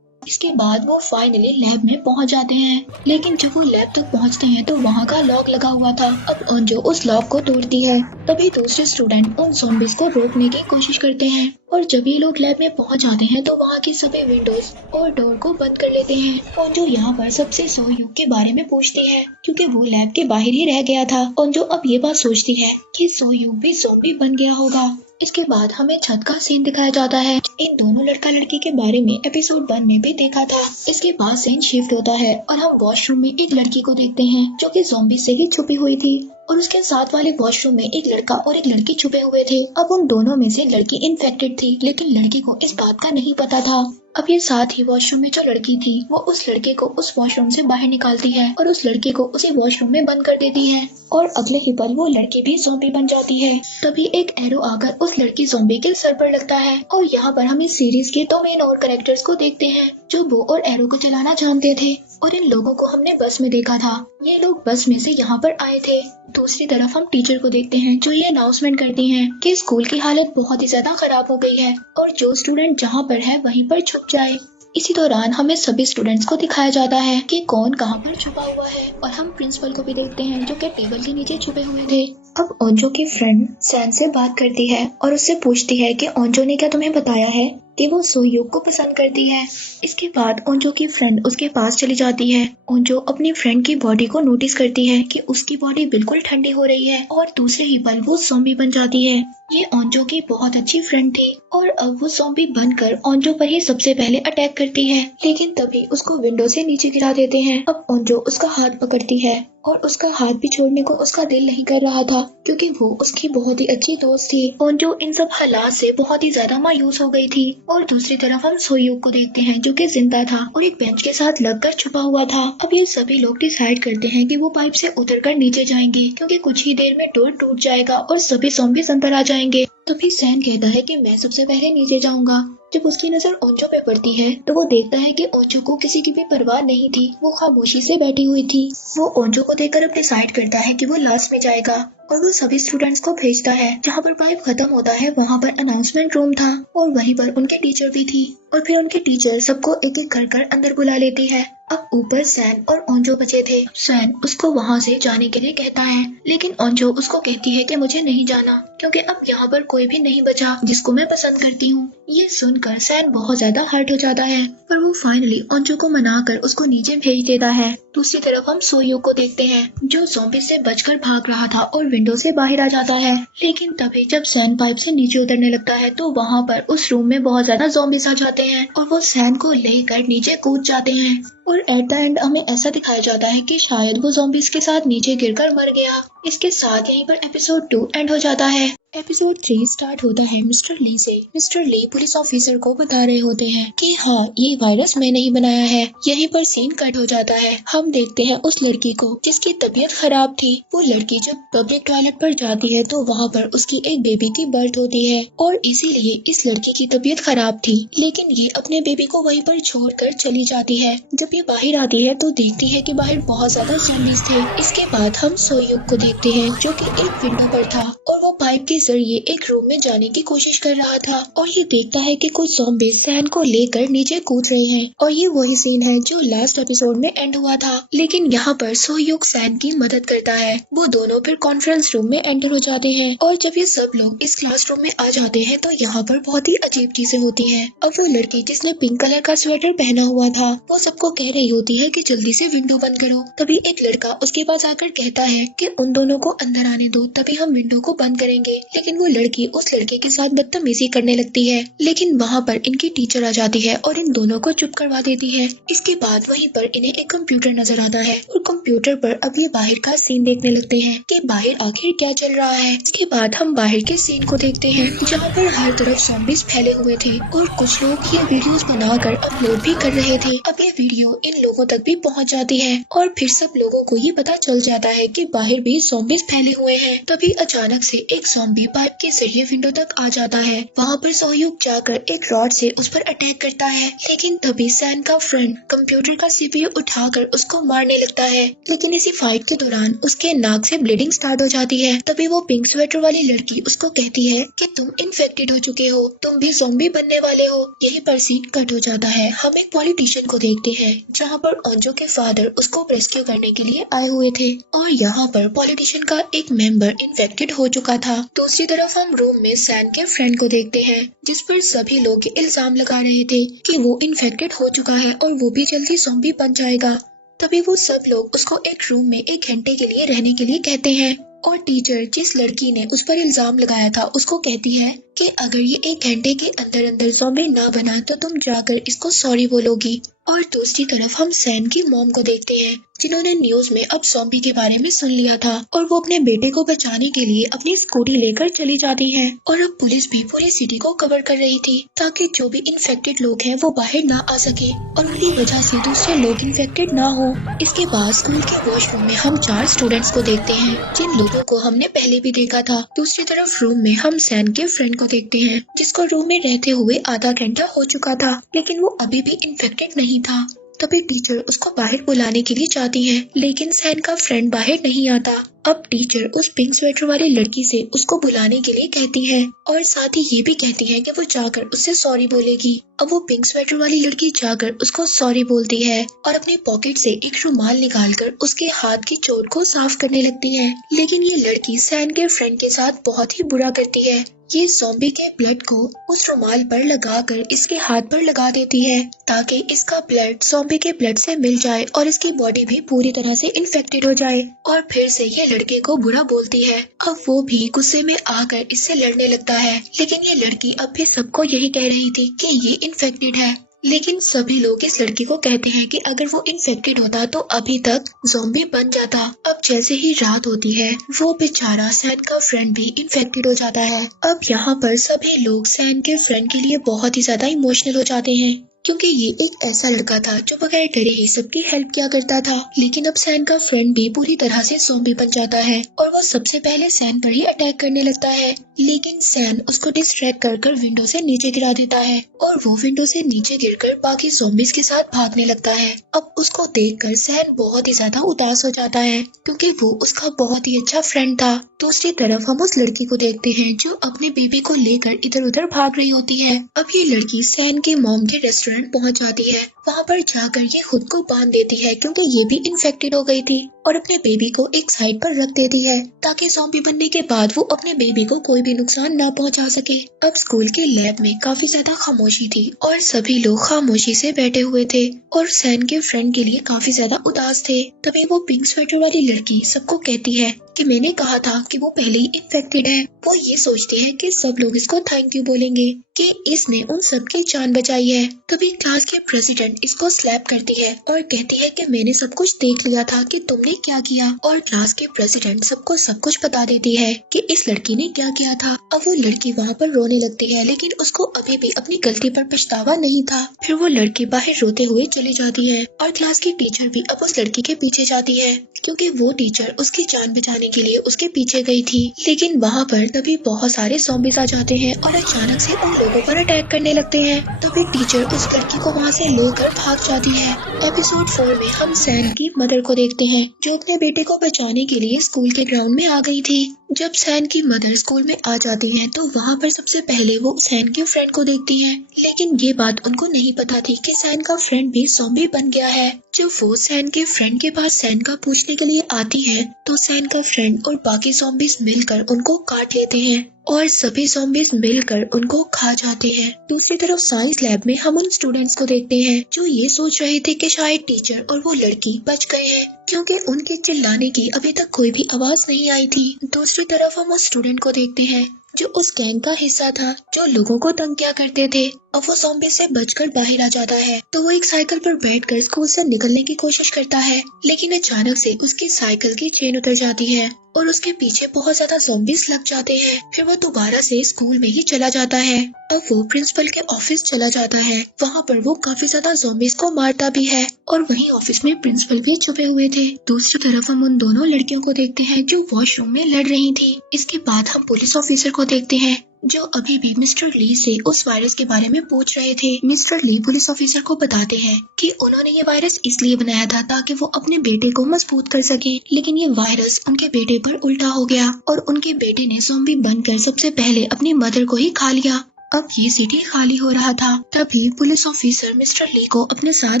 इसके बाद वो फाइनली लैब में पहुंच जाते हैं, लेकिन जब वो लैब तक पहुंचते हैं तो वहाँ का लॉक लगा हुआ था। अब ओंजो उस लॉक को तोड़ती है। तभी दूसरे स्टूडेंट उन ज़ॉम्बीज़ को रोकने की कोशिश करते हैं और जब ये लोग लैब में पहुंच जाते हैं तो वहाँ की सभी विंडोज और डोर को बंद कर लेते हैं। ओंजो यहाँ पर सबसे सोयूक के बारे में पूछती है क्योंकि वो लैब के बाहर ही रह गया था। ओंजो अब ये बात सोचती है कि सोयूक भी ज़ॉम्बी बन गया होगा। इसके बाद हमें छत का सीन दिखाया जाता है। इन दोनों लड़का लड़की के बारे में एपिसोड 1 में भी देखा था। इसके बाद सीन शिफ्ट होता है और हम वॉशरूम में एक लड़की को देखते हैं जो कि ज़ॉम्बी से ही छुपी हुई थी और उसके साथ वाले वॉशरूम में एक लड़का और एक लड़की छुपे हुए थे। अब उन दोनों में से लड़की इन्फेक्टेड थी, लेकिन लड़की को इस बात का नहीं पता था। अब ये साथ ही वॉशरूम में जो लड़की थी वो उस लड़के को उस वॉशरूम से बाहर निकालती है और उस लड़के को उसी वॉशरूम में बंद कर देती है और अगले ही पल वो लड़की भी ज़ॉम्बी बन जाती है। तभी एक एरो आकर उस लड़की ज़ॉम्बी के सर पर लगता है और यहाँ पर हम इस सीरीज के 2 मेन और कैरेक्टर्स को देखते हैं जो बो और एरो को चलाना जानते थे और इन लोगों को हमने बस में देखा था। ये लोग बस में से यहाँ पर आए थे। दूसरी तरफ हम टीचर को देखते हैं जो ये अनाउंसमेंट करती हैं कि स्कूल की हालत बहुत ही ज्यादा खराब हो गई है और जो स्टूडेंट जहाँ पर है वहीं पर छुप जाए। इसी दौरान हमें सभी स्टूडेंट्स को दिखाया जाता है कि कौन कहाँ पर छुपा हुआ है और हम प्रिंसिपल को भी देखते हैं जो कि टेबल के नीचे छुपे हुए थे। अब ओंजो की फ्रेंड सैन से बात करती है और उससे पूछती है कि ओंजो ने क्या तुम्हें बताया है कि वो सोयूक को पसंद करती है। इसके बाद ओंजो की फ्रेंड उसके पास चली जाती है। ओंजो अपनी फ्रेंड की बॉडी को नोटिस करती है कि उसकी बॉडी बिल्कुल ठंडी हो रही है और दूसरे ही पल वो ज़ॉम्बी बन जाती है। ये ओंजो की बहुत अच्छी फ्रेंड थी और अब वो ज़ॉम्बी बनकर ओंजो पर ही सबसे पहले अटैक करती है, लेकिन तभी उसको विंडो से नीचे गिरा देते हैं। अब ओंजो उसका हाथ पकड़ती है और उसका हाथ भी छोड़ने को उसका दिल नहीं कर रहा था क्योंकि वो उसकी बहुत ही अच्छी दोस्त थी। ओंजो इन सब हालात से बहुत ही ज्यादा मायूस हो गई थी और दूसरी तरफ हम सोयूक को देखते हैं जो कि जिंदा था और एक बेंच के साथ लगकर छुपा हुआ था। अब ये सभी लोग डिसाइड करते हैं कि वो पाइप से उतरकर नीचे जाएंगे क्योंकि कुछ ही देर में डोर टूट जाएगा और सभी ज़ॉम्बीज़ अंदर आ जाएंगे। तभी सैन कहता है कि मैं सबसे पहले नीचे जाऊंगा। जब उसकी नजर ओंजो पे पड़ती है तो वो देखता है कि ओंजो को किसी की भी परवाह नहीं थी, वो खामोशी से बैठी हुई थी। वो ओंजो को देखकर अब डिसाइड करता है कि वो लास्ट में जाएगा और वो सभी स्टूडेंट्स को भेजता है। जहाँ पर पाइप खत्म होता है वहाँ पर अनाउंसमेंट रूम था और वहीं पर उनके टीचर भी थी और फिर उनके टीचर सबको एक एक कर अंदर बुला लेती है। अब ऊपर सैन और ओंजो बचे थे। सैन उसको वहाँ से जाने के लिए कहता है, लेकिन ओंजो उसको कहती है कि मुझे नहीं जाना क्योंकि अब यहाँ पर कोई भी नहीं बचा जिसको मैं पसंद करती हूँ। ये सुनकर सैन बहुत ज्यादा हर्ट हो जाता है पर वो फाइनली ओंजो को मनाकर उसको नीचे भेज देता है। दूसरी तरफ हम सोयूक को देखते हैं जो ज़ॉम्बी से बचकर भाग रहा था और विंडो से बाहर आ जाता है, लेकिन तभी जब सैन पाइप से नीचे उतरने लगता है तो वहाँ पर उस रूम में बहुत ज्यादा ज़ॉम्बीज़ आ जाते हैं और वो सैन को लेकर नीचे कूद जाते हैं और एट द एंड हमें ऐसा दिखाया जाता है कि शायद वो ज़ॉम्बीज़ के साथ नीचे गिरकर मर गया। इसके साथ यहीं पर एपिसोड 2 एंड हो जाता है। एपिसोड 3 स्टार्ट होता है मिस्टर ली से। मिस्टर ली पुलिस ऑफिसर को बता रहे होते हैं कि हाँ ये वायरस मैंने ही बनाया है। यहीं पर सीन कट हो जाता है। हम देखते हैं उस लड़की को जिसकी तबीयत खराब थी। वो लड़की जब पब्लिक टॉयलेट पर जाती है तो वहाँ पर उसकी एक बेबी की बर्थ होती है और इसीलिए इस लड़की की तबीयत खराब थी, लेकिन ये अपने बेबी को वहीं पर छोड़कर चली जाती है। जब ये बाहर आती है तो देखती है कि बाहर बहुत ज्यादा ज़ॉम्बीज़ थे। इसके बाद हम सोयूक को देखते हैं जो कि एक विंडो पर था और वो पाइप के जरिए एक रूम में जाने की कोशिश कर रहा था और ये देखता है कि कुछ ज़ॉम्बीज़ सैन को लेकर नीचे कूद रहे हैं और ये वही सीन है जो लास्ट एपिसोड में एंड हुआ था। लेकिन यहाँ पर सोयूक सैन की मदद करता है। वो दोनों फिर कॉन्फ्रेंस रूम में एंटर हो जाते हैं और जब ये सब लोग इस क्लासरूम में आ जाते हैं तो यहाँ पर बहुत ही अजीब चीजें होती हैं। अब वो लड़की जिसने पिंक कलर का स्वेटर पहना हुआ था वो सबको कह रही होती है कि जल्दी से विंडो बंद करो। तभी एक लड़का उसके पास आकर कहता है कि उन दोनों को अंदर आने दो तभी हम विंडो को बंद करेंगे, लेकिन वो लड़की उस लड़के के साथ बदतमीजी करने लगती है। लेकिन वहाँ पर इनकी टीचर आ जाती है और इन दोनों को चुप करवा देती है। इसके बाद वहीं पर इन्हें एक कंप्यूटर नजर आता है और कंप्यूटर पर अब ये बाहर का सीन देखने लगते हैं कि बाहर आखिर क्या चल रहा है। इसके बाद हम बाहर के सीन को देखते हैं जहाँ पर हर तरफ ज़ॉम्बीज़ फैले हुए थे और कुछ लोग ये वीडियोस बनाकर अपलोड भी कर रहे थे। अब ये वीडियो इन लोगों तक भी पहुँच जाती है और फिर सब लोगों को ये पता चल जाता है कि बाहर भी ज़ॉम्बीज़ फैले हुए हैं। तभी अचानक से एक ज़ॉम्बी पाइप के जरिए विंडो तक आ जाता है। वहाँ पर सोह्यूक जाकर एक रॉड से उस पर अटैक करता है, लेकिन तभी सैन का फ्रेंड कंप्यूटर का सीपीयू उठाकर उसको मारने लगता है। लेकिन इसी फाइट के दौरान उसके नाक से ब्लीडिंग स्टार्ट हो जाती है। तभी वो पिंक स्वेटर वाली लड़की उसको कहती है कि तुम इन्फेक्टेड हो चुके हो, तुम भी ज़ॉम्बी बनने वाले हो। यही पर सीन कट हो जाता है। हम एक पॉलिटिशियन को देखते हैं जहाँ पर ओंजो के फादर उसको रेस्क्यू करने के लिए आए हुए थे और यहाँ पर पॉलिटिशियन का एक मेंबर इन्फेक्टेड हो चुका था। दूसरी तरफ हम रूम में सैन के फ्रेंड को देखते हैं जिस पर सभी लोग इल्जाम लगा रहे थे कि वो इन्फेक्टेड हो चुका है और वो भी जल्दी ज़ॉम्बी बन जाएगा। तभी वो सब लोग उसको एक रूम में 1 घंटे के लिए रहने के लिए कहते हैं और टीचर जिस लड़की ने उस पर इल्जाम लगाया था उसको कहती है कि अगर ये 1 घंटे के अंदर अंदर ज़ॉम्बी ना बना तो तुम जाकर इसको सॉरी बोलोगी। और दूसरी तरफ हम सैन की मॉम को देखते हैं जिन्होंने न्यूज में अब ज़ॉम्बी के बारे में सुन लिया था और वो अपने बेटे को बचाने के लिए अपनी स्कूटी लेकर चली जाती हैं। और अब पुलिस भी पूरी सिटी को कवर कर रही थी ताकि जो भी इन्फेक्टेड लोग हैं वो बाहर ना आ सके और उनकी वजह से दूसरे लोग इन्फेक्टेड ना हो। इसके बाद स्कूल के वॉशरूम में हम 4 स्टूडेंट्स को देखते हैं जिन लोगों को हमने पहले भी देखा था। दूसरी तरफ रूम में हम सैन के फ्रेंड को देखते हैं जिसको रूम में रहते हुए आधा घंटा हो चुका था, लेकिन वो अभी भी इन्फेक्टेड नहीं था। तभी टीचर उसको बाहर बुलाने के लिए जाती है, लेकिन सैन का फ्रेंड बाहर नहीं आता। अब टीचर उस पिंक स्वेटर वाली लड़की से उसको बुलाने के लिए कहती है और साथ ही ये भी कहती है कि वो जाकर उससे सॉरी बोलेगी। अब वो पिंक स्वेटर वाली लड़की जाकर उसको सॉरी बोलती है और अपने पॉकेट से एक रुमाल निकालकर उसके हाथ की चोट को साफ करने लगती है, लेकिन ये लड़की सैन के फ्रेंड के साथ बहुत ही बुरा करती है। ये ज़ॉम्बी के ब्लड को उस रुमाल पर लगाकर इसके हाथ पर लगा देती है ताकि इसका ब्लड ज़ॉम्बी के ब्लड से मिल जाए और इसकी बॉडी भी पूरी तरह से इन्फेक्टेड हो जाए। और फिर से ये लड़के को बुरा बोलती है। अब वो भी गुस्से में आकर इससे लड़ने लगता है, लेकिन ये लड़की अब भी सबको यही कह रही थी कि ये इन्फेक्टेड है। लेकिन सभी लोग इस लड़की को कहते हैं कि अगर वो इन्फेक्टेड होता तो अभी तक ज़ॉम्बी बन जाता। अब जैसे ही रात होती है वो बेचारा सैन का फ्रेंड भी इन्फेक्टेड हो जाता है। अब यहाँ पर सभी लोग सैन के फ्रेंड के लिए बहुत ही ज्यादा इमोशनल हो जाते हैं क्योंकि ये एक ऐसा लड़का था जो बगैर डरे ही सबकी हेल्प किया करता था। लेकिन अब सैन का फ्रेंड भी पूरी तरह से ज़ॉम्बी बन जाता है और वो सबसे पहले सैन पर ही अटैक करने लगता है, लेकिन सैन उसको डिस्ट्रैक्ट कर विंडो से नीचे गिरा देता है और वो विंडो से नीचे गिरकर बाकी ज़ॉम्बीज के साथ भागने लगता है। अब उसको देखकर सैन बहुत ही ज्यादा उदास हो जाता है क्योंकि वो उसका बहुत ही अच्छा फ्रेंड था। दूसरी तरफ हम उस लड़की को देखते हैं जो अपने बेबी को लेकर इधर उधर भाग रही होती है। अब ये लड़की सैन के मॉम के रेस्टोरेंट पहुंच जाती है। वहां पर जाकर ये खुद को बांध देती है क्योंकि ये भी इन्फेक्टेड हो गई थी और अपने बेबी को एक साइड पर रख देती है ताकि ज़ॉम्बी बनने के बाद वो अपने बेबी को कोई भी नुकसान ना पहुंचा सके। अब स्कूल के लैब में काफी ज्यादा खामोशी थी और सभी लोग खामोशी से बैठे हुए थे और सैन के फ्रेंड के लिए काफी ज्यादा उदास थे। तभी वो पिंक स्वेटर वाली लड़की सबको कहती है कि मैंने कहा था कि वो पहले ही इन्फेक्टेड है। वो ये सोचती है कि सब लोग इसको थैंक यू बोलेंगे कि इसने उन सबकी जान बचाई है। तभी क्लास के प्रेसिडेंट इसको स्लैप करती है और कहती है कि मैंने सब कुछ देख लिया था कि तुमने क्या किया। और क्लास के प्रेसिडेंट सबको सब कुछ बता देती है कि इस लड़की ने क्या किया था। अब वो लड़की वहाँ पर रोने लगती है, लेकिन उसको अभी भी अपनी गलती पर पछतावा नहीं था। फिर वो लड़की बाहर रोते हुए चली जाती है और क्लास की टीचर भी अब उस लड़की के पीछे जाती है क्योंकि वो टीचर उसकी जान बचाने के लिए उसके पीछे गई थी। लेकिन वहाँ पर तभी बहुत सारे ज़ॉम्बीज आ जाते हैं और अचानक से उन लोगों पर अटैक करने लगते हैं। तभी टीचर उस लड़की को वहाँ से लेकर भाग जाती है। एपिसोड 4 में हम सैन की मदर को देखते हैं जो अपने बेटे को बचाने के लिए स्कूल के ग्राउंड में आ गई थी। जब सैन की मदर स्कूल में आ जाती हैं तो वहाँ पर सबसे पहले वो सैन के फ्रेंड को देखती हैं, लेकिन ये बात उनको नहीं पता थी कि सैन का फ्रेंड भी ज़ॉम्बी बन गया है। जब वो सैन के फ्रेंड के पास सैन का पूछने के लिए आती है तो सैन का फ्रेंड और बाकी ज़ॉम्बीज मिलकर उनको काट लेते हैं और सभी ज़ॉम्बीज मिलकर उनको खा जाते हैं। दूसरी तरफ साइंस लैब में हम उन स्टूडेंट्स को देखते हैं जो ये सोच रहे थे कि शायद टीचर और वो लड़की बच गए हैं क्योंकि उनके चिल्लाने की अभी तक कोई भी आवाज नहीं आई थी। दूसरी तरफ हम उस स्टूडेंट को देखते हैं जो उस गैंग का हिस्सा था जो लोगों को तंग किया करते थे। अब वो ज़ॉम्बी से बचकर बाहर आ जाता है तो वो एक साइकिल पर बैठकर स्कूल से निकलने की कोशिश करता है, लेकिन अचानक से उसकी साइकिल की चेन उतर जाती है और उसके पीछे बहुत ज्यादा ज़ॉम्बीज लग जाते हैं। फिर वो दोबारा से स्कूल में ही चला जाता है। अब वो प्रिंसिपल के ऑफिस चला जाता है। वहाँ पर वो काफी ज्यादा ज़ॉम्बीज को मारता भी है और वहीं ऑफिस में प्रिंसिपल भी छुपे हुए थे। दूसरी तरफ हम उन दोनों लड़कियों को देखते हैं जो वॉशरूम में लड़ रही थी। इसके बाद हम पुलिस ऑफिसर को देखते हैं जो अभी भी मिस्टर ली से उस वायरस के बारे में पूछ रहे थे। मिस्टर ली पुलिस ऑफिसर को बताते हैं कि उन्होंने ये वायरस इसलिए बनाया था ताकि वो अपने बेटे को मजबूत कर सके, लेकिन ये वायरस उनके बेटे पर उल्टा हो गया और उनके बेटे ने ज़ॉम्बी बनकर सबसे पहले अपनी मदर को ही खा लिया। अब ये सिटी खाली हो रहा था। तभी पुलिस ऑफिसर मिस्टर ली को अपने साथ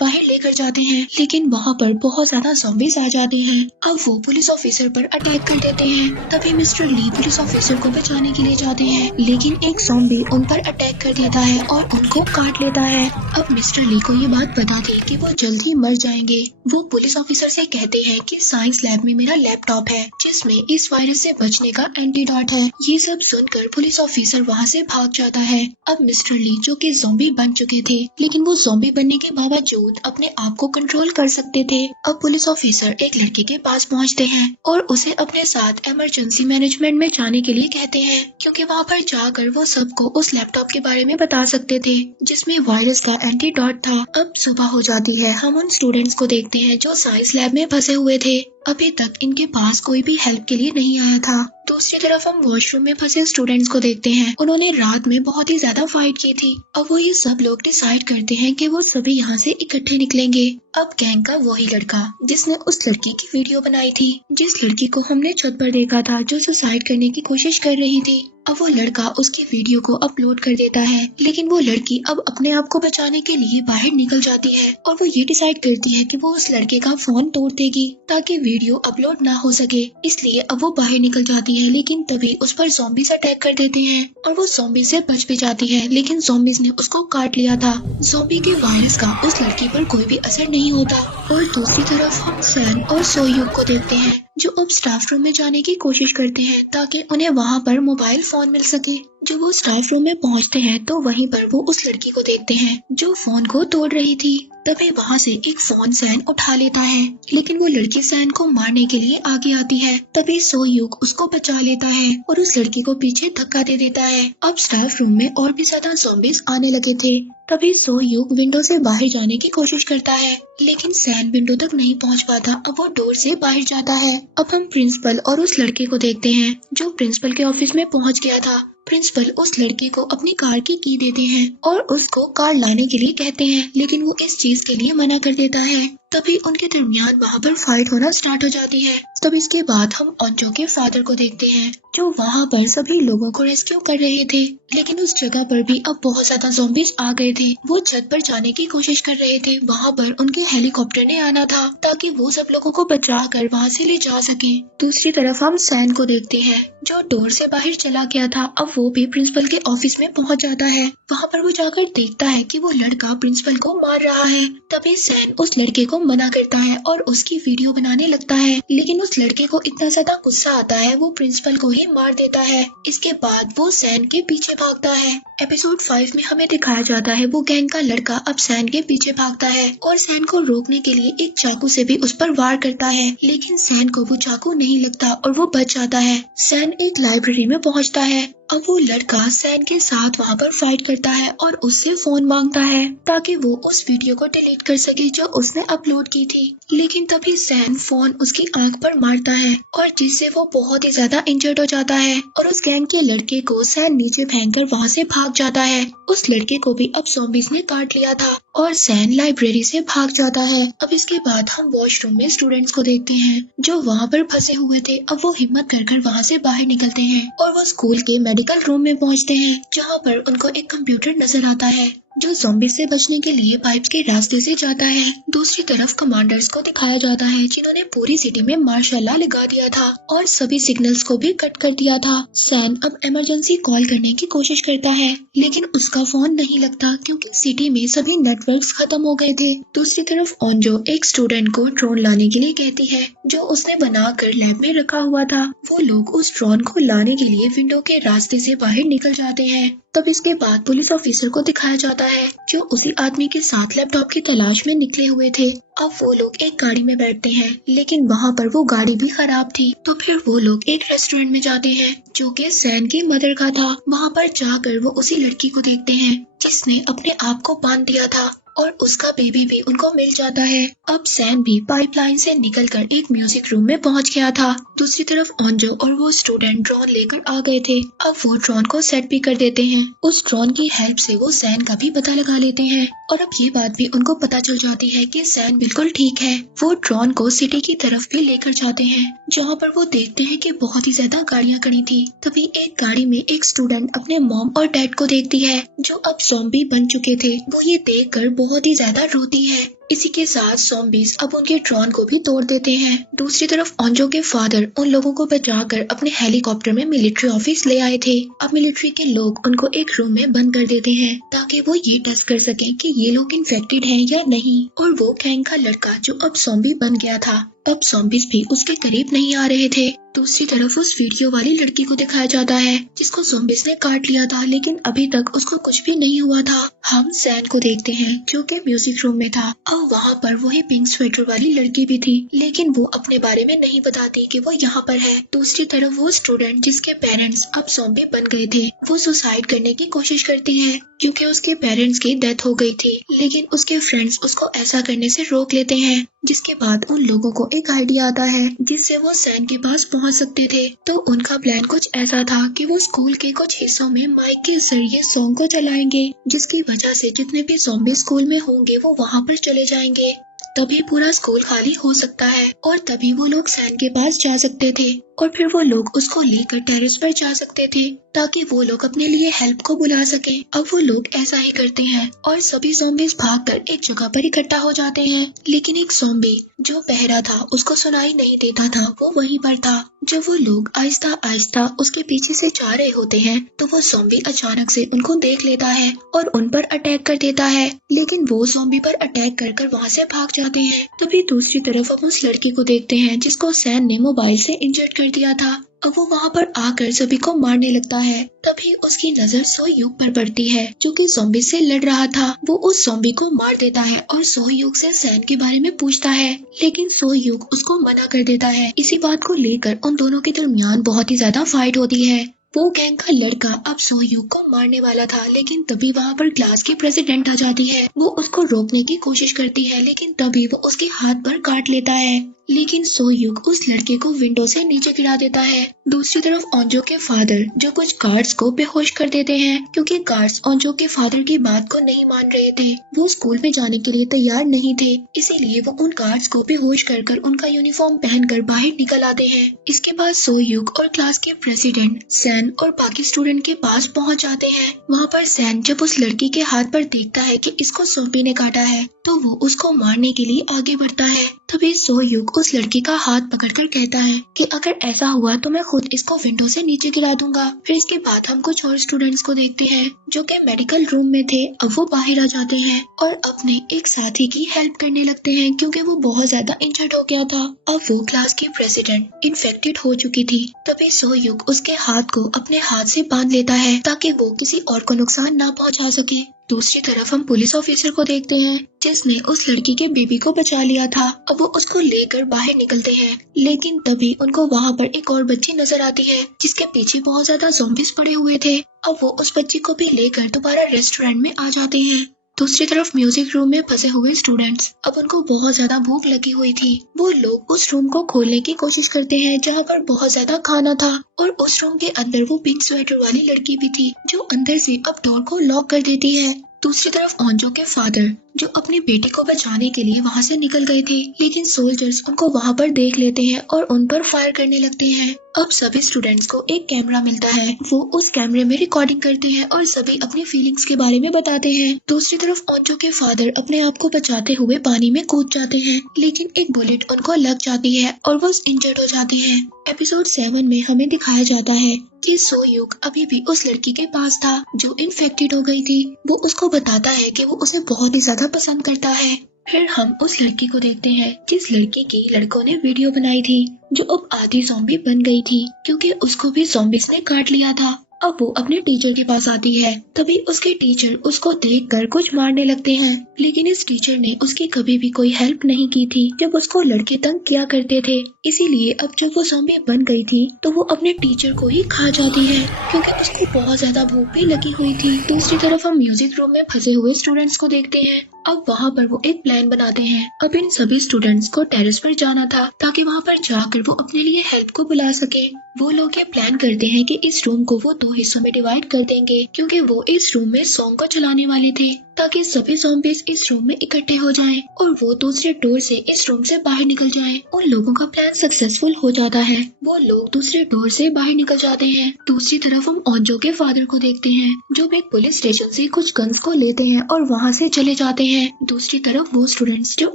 बाहर लेकर जाते हैं, लेकिन वहाँ पर बहुत ज्यादा ज़ॉम्बीज आ जाते हैं। अब वो पुलिस ऑफिसर पर अटैक कर देते हैं। तभी मिस्टर ली पुलिस ऑफिसर को बचाने के लिए जाते हैं, लेकिन एक ज़ॉम्बी उन पर अटैक कर देता है और उनको काट लेता है। अब मिस्टर ली को ये बात पता थी कि वो जल्द ही मर जाएंगे। वो पुलिस ऑफिसर से कहते हैं कि साइंस लैब में मेरा लैपटॉप है जिसमें इस वायरस से बचने का एंटीडोट है। ये सब सुनकर पुलिस ऑफिसर वहाँ से भाग जाता है। अब मिस्टर ली जो कि ज़ॉम्बी बन चुके थे, लेकिन वो ज़ॉम्बी बनने के बावजूद अपने आप को कंट्रोल कर सकते थे। अब पुलिस ऑफिसर एक लड़के के पास पहुंचते हैं और उसे अपने साथ इमरजेंसी मैनेजमेंट में जाने के लिए कहते हैं, क्योंकि वहां पर जाकर वो सबको उस लैपटॉप के बारे में बता सकते थे जिसमें वायरस का एंटीडोट था। अब सुबह हो जाती है। हम उन स्टूडेंट्स को देखते हैं जो साइंस लैब में फंसे हुए थे। अभी तक इनके पास कोई भी हेल्प के लिए नहीं आया था। दूसरी तरफ हम वॉशरूम में फंसे स्टूडेंट्स को देखते हैं। उन्होंने रात में बहुत ही ज्यादा फाइट की थी। अब वो ये सब लोग डिसाइड करते हैं कि वो सभी यहाँ से इकट्ठे निकलेंगे। अब गैंग का वही लड़का जिसने उस लड़की की वीडियो बनाई थी, जिस लड़की को हमने छत पर देखा था जो सुसाइड करने की कोशिश कर रही थी, अब वो लड़का उसकी वीडियो को अपलोड कर देता है। लेकिन वो लड़की अब अपने आप को बचाने के लिए बाहर निकल जाती है और वो ये डिसाइड करती है कि वो उस लड़के का फोन तोड़ देगी ताकि वीडियो अपलोड ना हो सके। इसलिए अब वो बाहर निकल जाती है, लेकिन तभी उस पर ज़ॉम्बीज अटैक कर देते हैं और वो ज़ॉम्बीज से बच भी जाती है, लेकिन ज़ॉम्बीज ने उसको काट लिया था। ज़ॉम्बी के वायरस का उस लड़की पर कोई भी असर नहीं होता। और दूसरी तरफ हम सैन और सोयूक को देखते हैं जो अब स्टाफ रूम में जाने की कोशिश करते हैं ताकि उन्हें वहाँ पर मोबाइल फोन मिल सके। जब वो स्टाफ रूम में पहुँचते हैं तो वहीं पर वो उस लड़की को देखते हैं जो फोन को तोड़ रही थी। तभी वहाँ से एक फोन सैन उठा लेता है, लेकिन वो लड़की सैन को मारने के लिए आगे आती है। तभी सोयूक उसको बचा लेता है और उस लड़की को पीछे धक्का दे देता है। अब स्टाफ रूम में और भी ज्यादा ज़ॉम्बीज आने लगे थे। तभी सोयूक विंडो से बाहर जाने की कोशिश करता है, लेकिन सैन विंडो तक नहीं पहुंच पाता। अब वो डोर से बाहर जाता है। अब हम प्रिंसिपल और उस लड़के को देखते हैं जो प्रिंसिपल के ऑफिस में पहुंच गया था। प्रिंसिपल उस लड़के को अपनी कार की की देते हैं और उसको कार लाने के लिए कहते हैं, लेकिन वो इस चीज के लिए मना कर देता है। तभी उनके दरमियान वहाँ पर फाइट होना स्टार्ट हो जाती है। तब इसके बाद हम अंजो के फादर को देखते हैं जो वहाँ पर सभी लोगों को रेस्क्यू कर रहे थे, लेकिन उस जगह पर भी अब बहुत ज्यादा ज़ॉम्बीज आ गए थे। वो छत पर जाने की कोशिश कर रहे थे। वहाँ पर उनके हेलीकॉप्टर ने आना था ताकि वो सब लोगों को बचा कर वहाँ से ले जा सके। दूसरी तरफ हम सैन को देखते हैं जो डोर से बाहर चला गया था। अब वो भी प्रिंसिपल के ऑफिस में पहुँच जाता है। वहाँ पर वो जाकर देखता है कि वो लड़का प्रिंसिपल को मार रहा है। तभी सैन उस लड़के को मना करता है और उसकी वीडियो बनाने लगता है, लेकिन उस लड़के को इतना ज्यादा गुस्सा आता है वो प्रिंसिपल को ही मार देता है। इसके बाद वो सैन के पीछे भागता है। एपिसोड 5 में हमें दिखाया जाता है वो गैंग का लड़का अब सैन के पीछे भागता है और सैन को रोकने के लिए एक चाकू से भी उस पर वार करता है, लेकिन सैन को वो चाकू नहीं लगता और वो बच जाता है। सैन एक लाइब्रेरी में पहुंचता है। अब वो लड़का सैन के साथ वहाँ पर फाइट करता है और उससे फोन मांगता है ताकि वो उस वीडियो को डिलीट कर सके जो उसने अपलोड की थी, लेकिन तभी सैन फोन उसकी आंख पर मारता है और जिससे वो बहुत ही ज्यादा इंजर्ड हो जाता है और उस गैंग के लड़के को सैन नीचे फेंककर वहाँ से भाग जाता है। उस लड़के को भी अब ज़ॉम्बीज ने काट लिया था और सैन लाइब्रेरी से भाग जाता है। अब इसके बाद हम वॉशरूम में स्टूडेंट्स को देखते हैं जो वहाँ पर फंसे हुए थे। अब वो हिम्मत कर वहाँ से बाहर निकलते हैं और वो स्कूल के मेडिकल रूम में पहुँचते हैं जहाँ पर उनको एक कंप्यूटर नजर आता है। जो ज़ॉम्बी से बचने के लिए पाइप्स के रास्ते से जाता है। दूसरी तरफ कमांडर्स को दिखाया जाता है जिन्होंने पूरी सिटी में मार्शल लॉ लगा दिया था और सभी सिग्नल्स को भी कट कर दिया था। सैन अब इमरजेंसी कॉल करने की कोशिश करता है लेकिन उसका फोन नहीं लगता क्योंकि सिटी में सभी नेटवर्क्स खत्म हो गए थे। दूसरी तरफ ओंजो एक स्टूडेंट को ड्रोन लाने के लिए कहती है जो उसने बनाकर लैब में रखा हुआ था। वो लोग उस ड्रोन को लाने के लिए विंडो के रास्ते से बाहर निकल जाते हैं। तब इसके बाद पुलिस ऑफिसर को दिखाया जाता है जो उसी आदमी के साथ लैपटॉप की तलाश में निकले हुए थे। अब वो लोग एक गाड़ी में बैठते हैं लेकिन वहाँ पर वो गाड़ी भी खराब थी। तो फिर वो लोग एक रेस्टोरेंट में जाते हैं जो कि सैन की मदर का था। वहाँ पर जाकर वो उसी लड़की को देखते हैं जिसने अपने आप को बांध दिया था और उसका बेबी भी उनको मिल जाता है। अब सैन भी पाइपलाइन से निकलकर एक म्यूजिक रूम में पहुंच गया था। दूसरी तरफ ओंजो और वो स्टूडेंट ड्रोन लेकर आ गए थे। अब वो ड्रोन को सेट भी कर देते हैं। उस ड्रोन की हेल्प से वो सैन का भी पता लगा लेते हैं और अब ये बात भी उनको पता चल जाती है कि सैन बिल्कुल ठीक है। वो ड्रोन को सिटी की तरफ भी लेकर जाते हैं जहाँ पर वो देखते हैं कि बहुत ही ज्यादा गाड़ियाँ खड़ी थी। तभी एक गाड़ी में एक स्टूडेंट अपने मॉम और डैड को देखती है जो अब ज़ॉम्बी बन चुके थे। वो ये देखकर बहुत ही ज्यादा रोती है। इसी के साथ ज़ॉम्बीज अब उनके ड्रोन को भी तोड़ देते हैं। दूसरी तरफ ओंजो के फादर उन लोगों को बचाकर अपने हेलीकॉप्टर में मिलिट्री ऑफिस ले आए थे। अब मिलिट्री के लोग उनको एक रूम में बंद कर देते हैं ताकि वो ये टेस्ट कर सकें कि ये लोग इन्फेक्टेड हैं या नहीं। और वो गैंग का लड़का जो अब ज़ॉम्बी बन गया था, अब ज़ॉम्बीज भी उसके करीब नहीं आ रहे थे। दूसरी तरफ उस वीडियो वाली लड़की को दिखाया जाता है जिसको ज़ॉम्बीज ने काट लिया था लेकिन अभी तक उसको कुछ भी नहीं हुआ था। हम सैन को देखते हैं जो कि म्यूजिक रूम में था। अब वहाँ पर वही पिंक स्वेटर वाली लड़की भी थी लेकिन वो अपने बारे में नहीं बताती कि वो यहाँ पर है। दूसरी तरफ वो स्टूडेंट जिसके पेरेंट्स अब ज़ॉम्बी बन गए थे, वो सुसाइड करने की कोशिश करती है क्योंकि उसके पेरेंट्स की डेथ हो गई थी लेकिन उसके फ्रेंड्स उसको ऐसा करने से रोक लेते हैं। जिसके बाद उन लोगों को एक आइडिया आता है जिससे वो सैन के पास पहुंच सकते थे। तो उनका प्लान कुछ ऐसा था कि वो स्कूल के कुछ हिस्सों में माइक के जरिए सॉन्ग को चलाएंगे जिसकी वजह से जितने भी ज़ॉम्बी स्कूल में होंगे वो वहाँ पर चले जाएंगे। तभी पूरा स्कूल खाली हो सकता है और तभी वो लोग सैन के पास जा सकते थे और फिर वो लोग उसको लेकर टेरेस पर जा सकते थे ताकि वो लोग अपने लिए हेल्प को बुला सके। अब वो लोग ऐसा ही करते हैं और सभी ज़ॉम्बीज भागकर एक जगह पर इकट्ठा हो जाते हैं लेकिन एक ज़ॉम्बी जो बहरा था उसको सुनाई नहीं देता था, वो वहीं पर था। जब वो लोग आहिस्ता आहिस्ता उसके पीछे से जा रहे होते हैं तो वो ज़ॉम्बी अचानक से उनको देख लेता है और उन पर अटैक कर देता है लेकिन वो ज़ॉम्बी पर अटैक कर कर वहाँ से भाग जाते हैं। तभी दूसरी तरफ हम उस लड़की को देखते हैं जिसको सैन ने मोबाइल से इंजर्ड कर दिया था। अब वो वहाँ पर आकर सभी को मारने लगता है। तभी उसकी नजर सोह्यूक पर पड़ती है जो कि ज़ॉम्बी से लड़ रहा था। वो उस ज़ॉम्बी को मार देता है और सोह्यूक से सैन के बारे में पूछता है लेकिन सोह्यूक उसको मना कर देता है। इसी बात को लेकर उन दोनों के दरमियान बहुत ही ज्यादा फाइट होती है। वो गैंग का लड़का अब सोह्यूक को मारने वाला था लेकिन तभी वहाँ पर क्लास की प्रेसिडेंट आ जाती है। वो उसको रोकने की कोशिश करती है लेकिन तभी वो उसके हाथ पर काट लेता है लेकिन सोह्यूक उस लड़के को विंडो से नीचे गिरा देता है। दूसरी तरफ ओंजो के फादर जो कुछ गार्ड्स को बेहोश कर देते हैं क्योंकि गार्ड्स ओंजो के फादर की बात को नहीं मान रहे थे। वो स्कूल में जाने के लिए तैयार नहीं थे इसीलिए वो उन गार्ड्स को बेहोश कर कर उनका यूनिफॉर्म पहनकर बाहर निकल आते हैं। इसके बाद सोह्यूक और क्लास के प्रेसिडेंट सैन और बाकी स्टूडेंट के पास पहुंच जाते हैं। वहाँ पर सैन जब उस लड़की के हाथ पर देखता है कि इसको ज़ॉम्बी ने काटा है तो वो उसको मारने के लिए आगे बढ़ता है। तभी सोह्यूक उस लड़की का हाथ पकड़कर कहता है कि अगर ऐसा हुआ तो मैं खुद इसको विंडो से नीचे गिरा दूंगा। फिर इसके बाद हम कुछ और स्टूडेंट्स को देखते हैं जो कि मेडिकल रूम में थे। अब वो बाहर आ जाते हैं और अपने एक साथी की हेल्प करने लगते हैं क्योंकि वो बहुत ज्यादा इंजर्ड हो गया था। अब वो क्लास की प्रेसिडेंट इन्फेक्टेड हो चुकी थी। तभी सोह्यूक उसके हाथ को अपने हाथ से बांध लेता है ताकि वो किसी और को नुकसान ना पहुंचा सके। दूसरी तरफ हम पुलिस ऑफिसर को देखते हैं जिसने उस लड़की के बेबी को बचा लिया था। अब वो उसको लेकर बाहर निकलते हैं लेकिन तभी उनको वहाँ पर एक और बच्ची नजर आती है जिसके पीछे बहुत ज्यादा ज़ॉम्बीज पड़े हुए थे। अब वो उस बच्ची को भी लेकर दोबारा रेस्टोरेंट में आ जाते हैं। दूसरी तरफ म्यूजिक रूम में फंसे हुए स्टूडेंट्स अब उनको बहुत ज्यादा भूख लगी हुई थी। वो लोग उस रूम को खोलने की कोशिश करते हैं जहाँ पर बहुत ज्यादा खाना था और उस रूम के अंदर वो पिंक स्वेटर वाली लड़की भी थी जो अंदर से अब डोर को लॉक कर देती है। दूसरी तरफ ओंजो के फादर जो अपनी बेटी को बचाने के लिए वहाँ से निकल गए थे, लेकिन सोल्जर्स उनको वहाँ पर देख लेते हैं और उन पर फायर करने लगते हैं। अब सभी स्टूडेंट्स को एक कैमरा मिलता है, वो उस कैमरे में रिकॉर्डिंग करते हैं और सभी अपनी फीलिंग्स के बारे में बताते हैं। दूसरी तरफ ओंजो के फादर अपने आप को बचाते हुए पानी में कूद जाते हैं, लेकिन एक बुलेट उनको लग जाती है और वो इंजर्ड हो जाते हैं। एपिसोड 7 में हमें दिखाया जाता है कि सोयूक अभी भी उस लड़की के पास था जो इन्फेक्टेड हो गई थी। वो उसको बताता है कि वो उसे बहुत ही ज्यादा पसंद करता है। फिर हम उस लड़की को देखते हैं जिस लड़की की लड़कों ने वीडियो बनाई थी, जो अब आधी ज़ॉम्बी बन गई थी क्योंकि उसको भी ज़ॉम्बीज़ ने काट लिया था। अब वो अपने टीचर के पास आती है, तभी उसके टीचर उसको देखकर कुछ मारने लगते हैं, लेकिन इस टीचर ने उसकी कभी भी कोई हेल्प नहीं की थी जब उसको लड़के तंग किया करते थे। इसीलिए अब जब वो ज़ॉम्बी बन गई थी तो वो अपने टीचर को ही खा जाती है क्योंकि उसको बहुत ज्यादा भूख भी लगी हुई थी। दूसरी तरफ हम म्यूजिक रूम में फंसे हुए स्टूडेंट्स को देखते हैं। अब वहाँ पर वो एक प्लान बनाते हैं। अब इन सभी स्टूडेंट्स को टेरेस पर जाना था ताकि वहाँ पर जाकर वो अपने लिए हेल्प को बुला सके। वो लोग ये प्लान करते हैं कि इस रूम को वो 2 हिस्सों में डिवाइड कर देंगे क्योंकि वो इस रूम में सॉन्ग को चलाने वाले थे ताकि सभी ज़ॉम्बीज़ इस रूम में इकट्ठे हो जाएं और वो दूसरे डोर से इस रूम से बाहर निकल जाएं। उन लोगों का प्लान सक्सेसफुल हो जाता है, वो लोग दूसरे डोर से बाहर निकल जाते हैं। दूसरी तरफ हम ओंजो के फादर को देखते हैं जो एक पुलिस स्टेशन से कुछ गन्स को लेते हैं और वहाँ से चले जाते हैं। दूसरी तरफ वो स्टूडेंट्स जो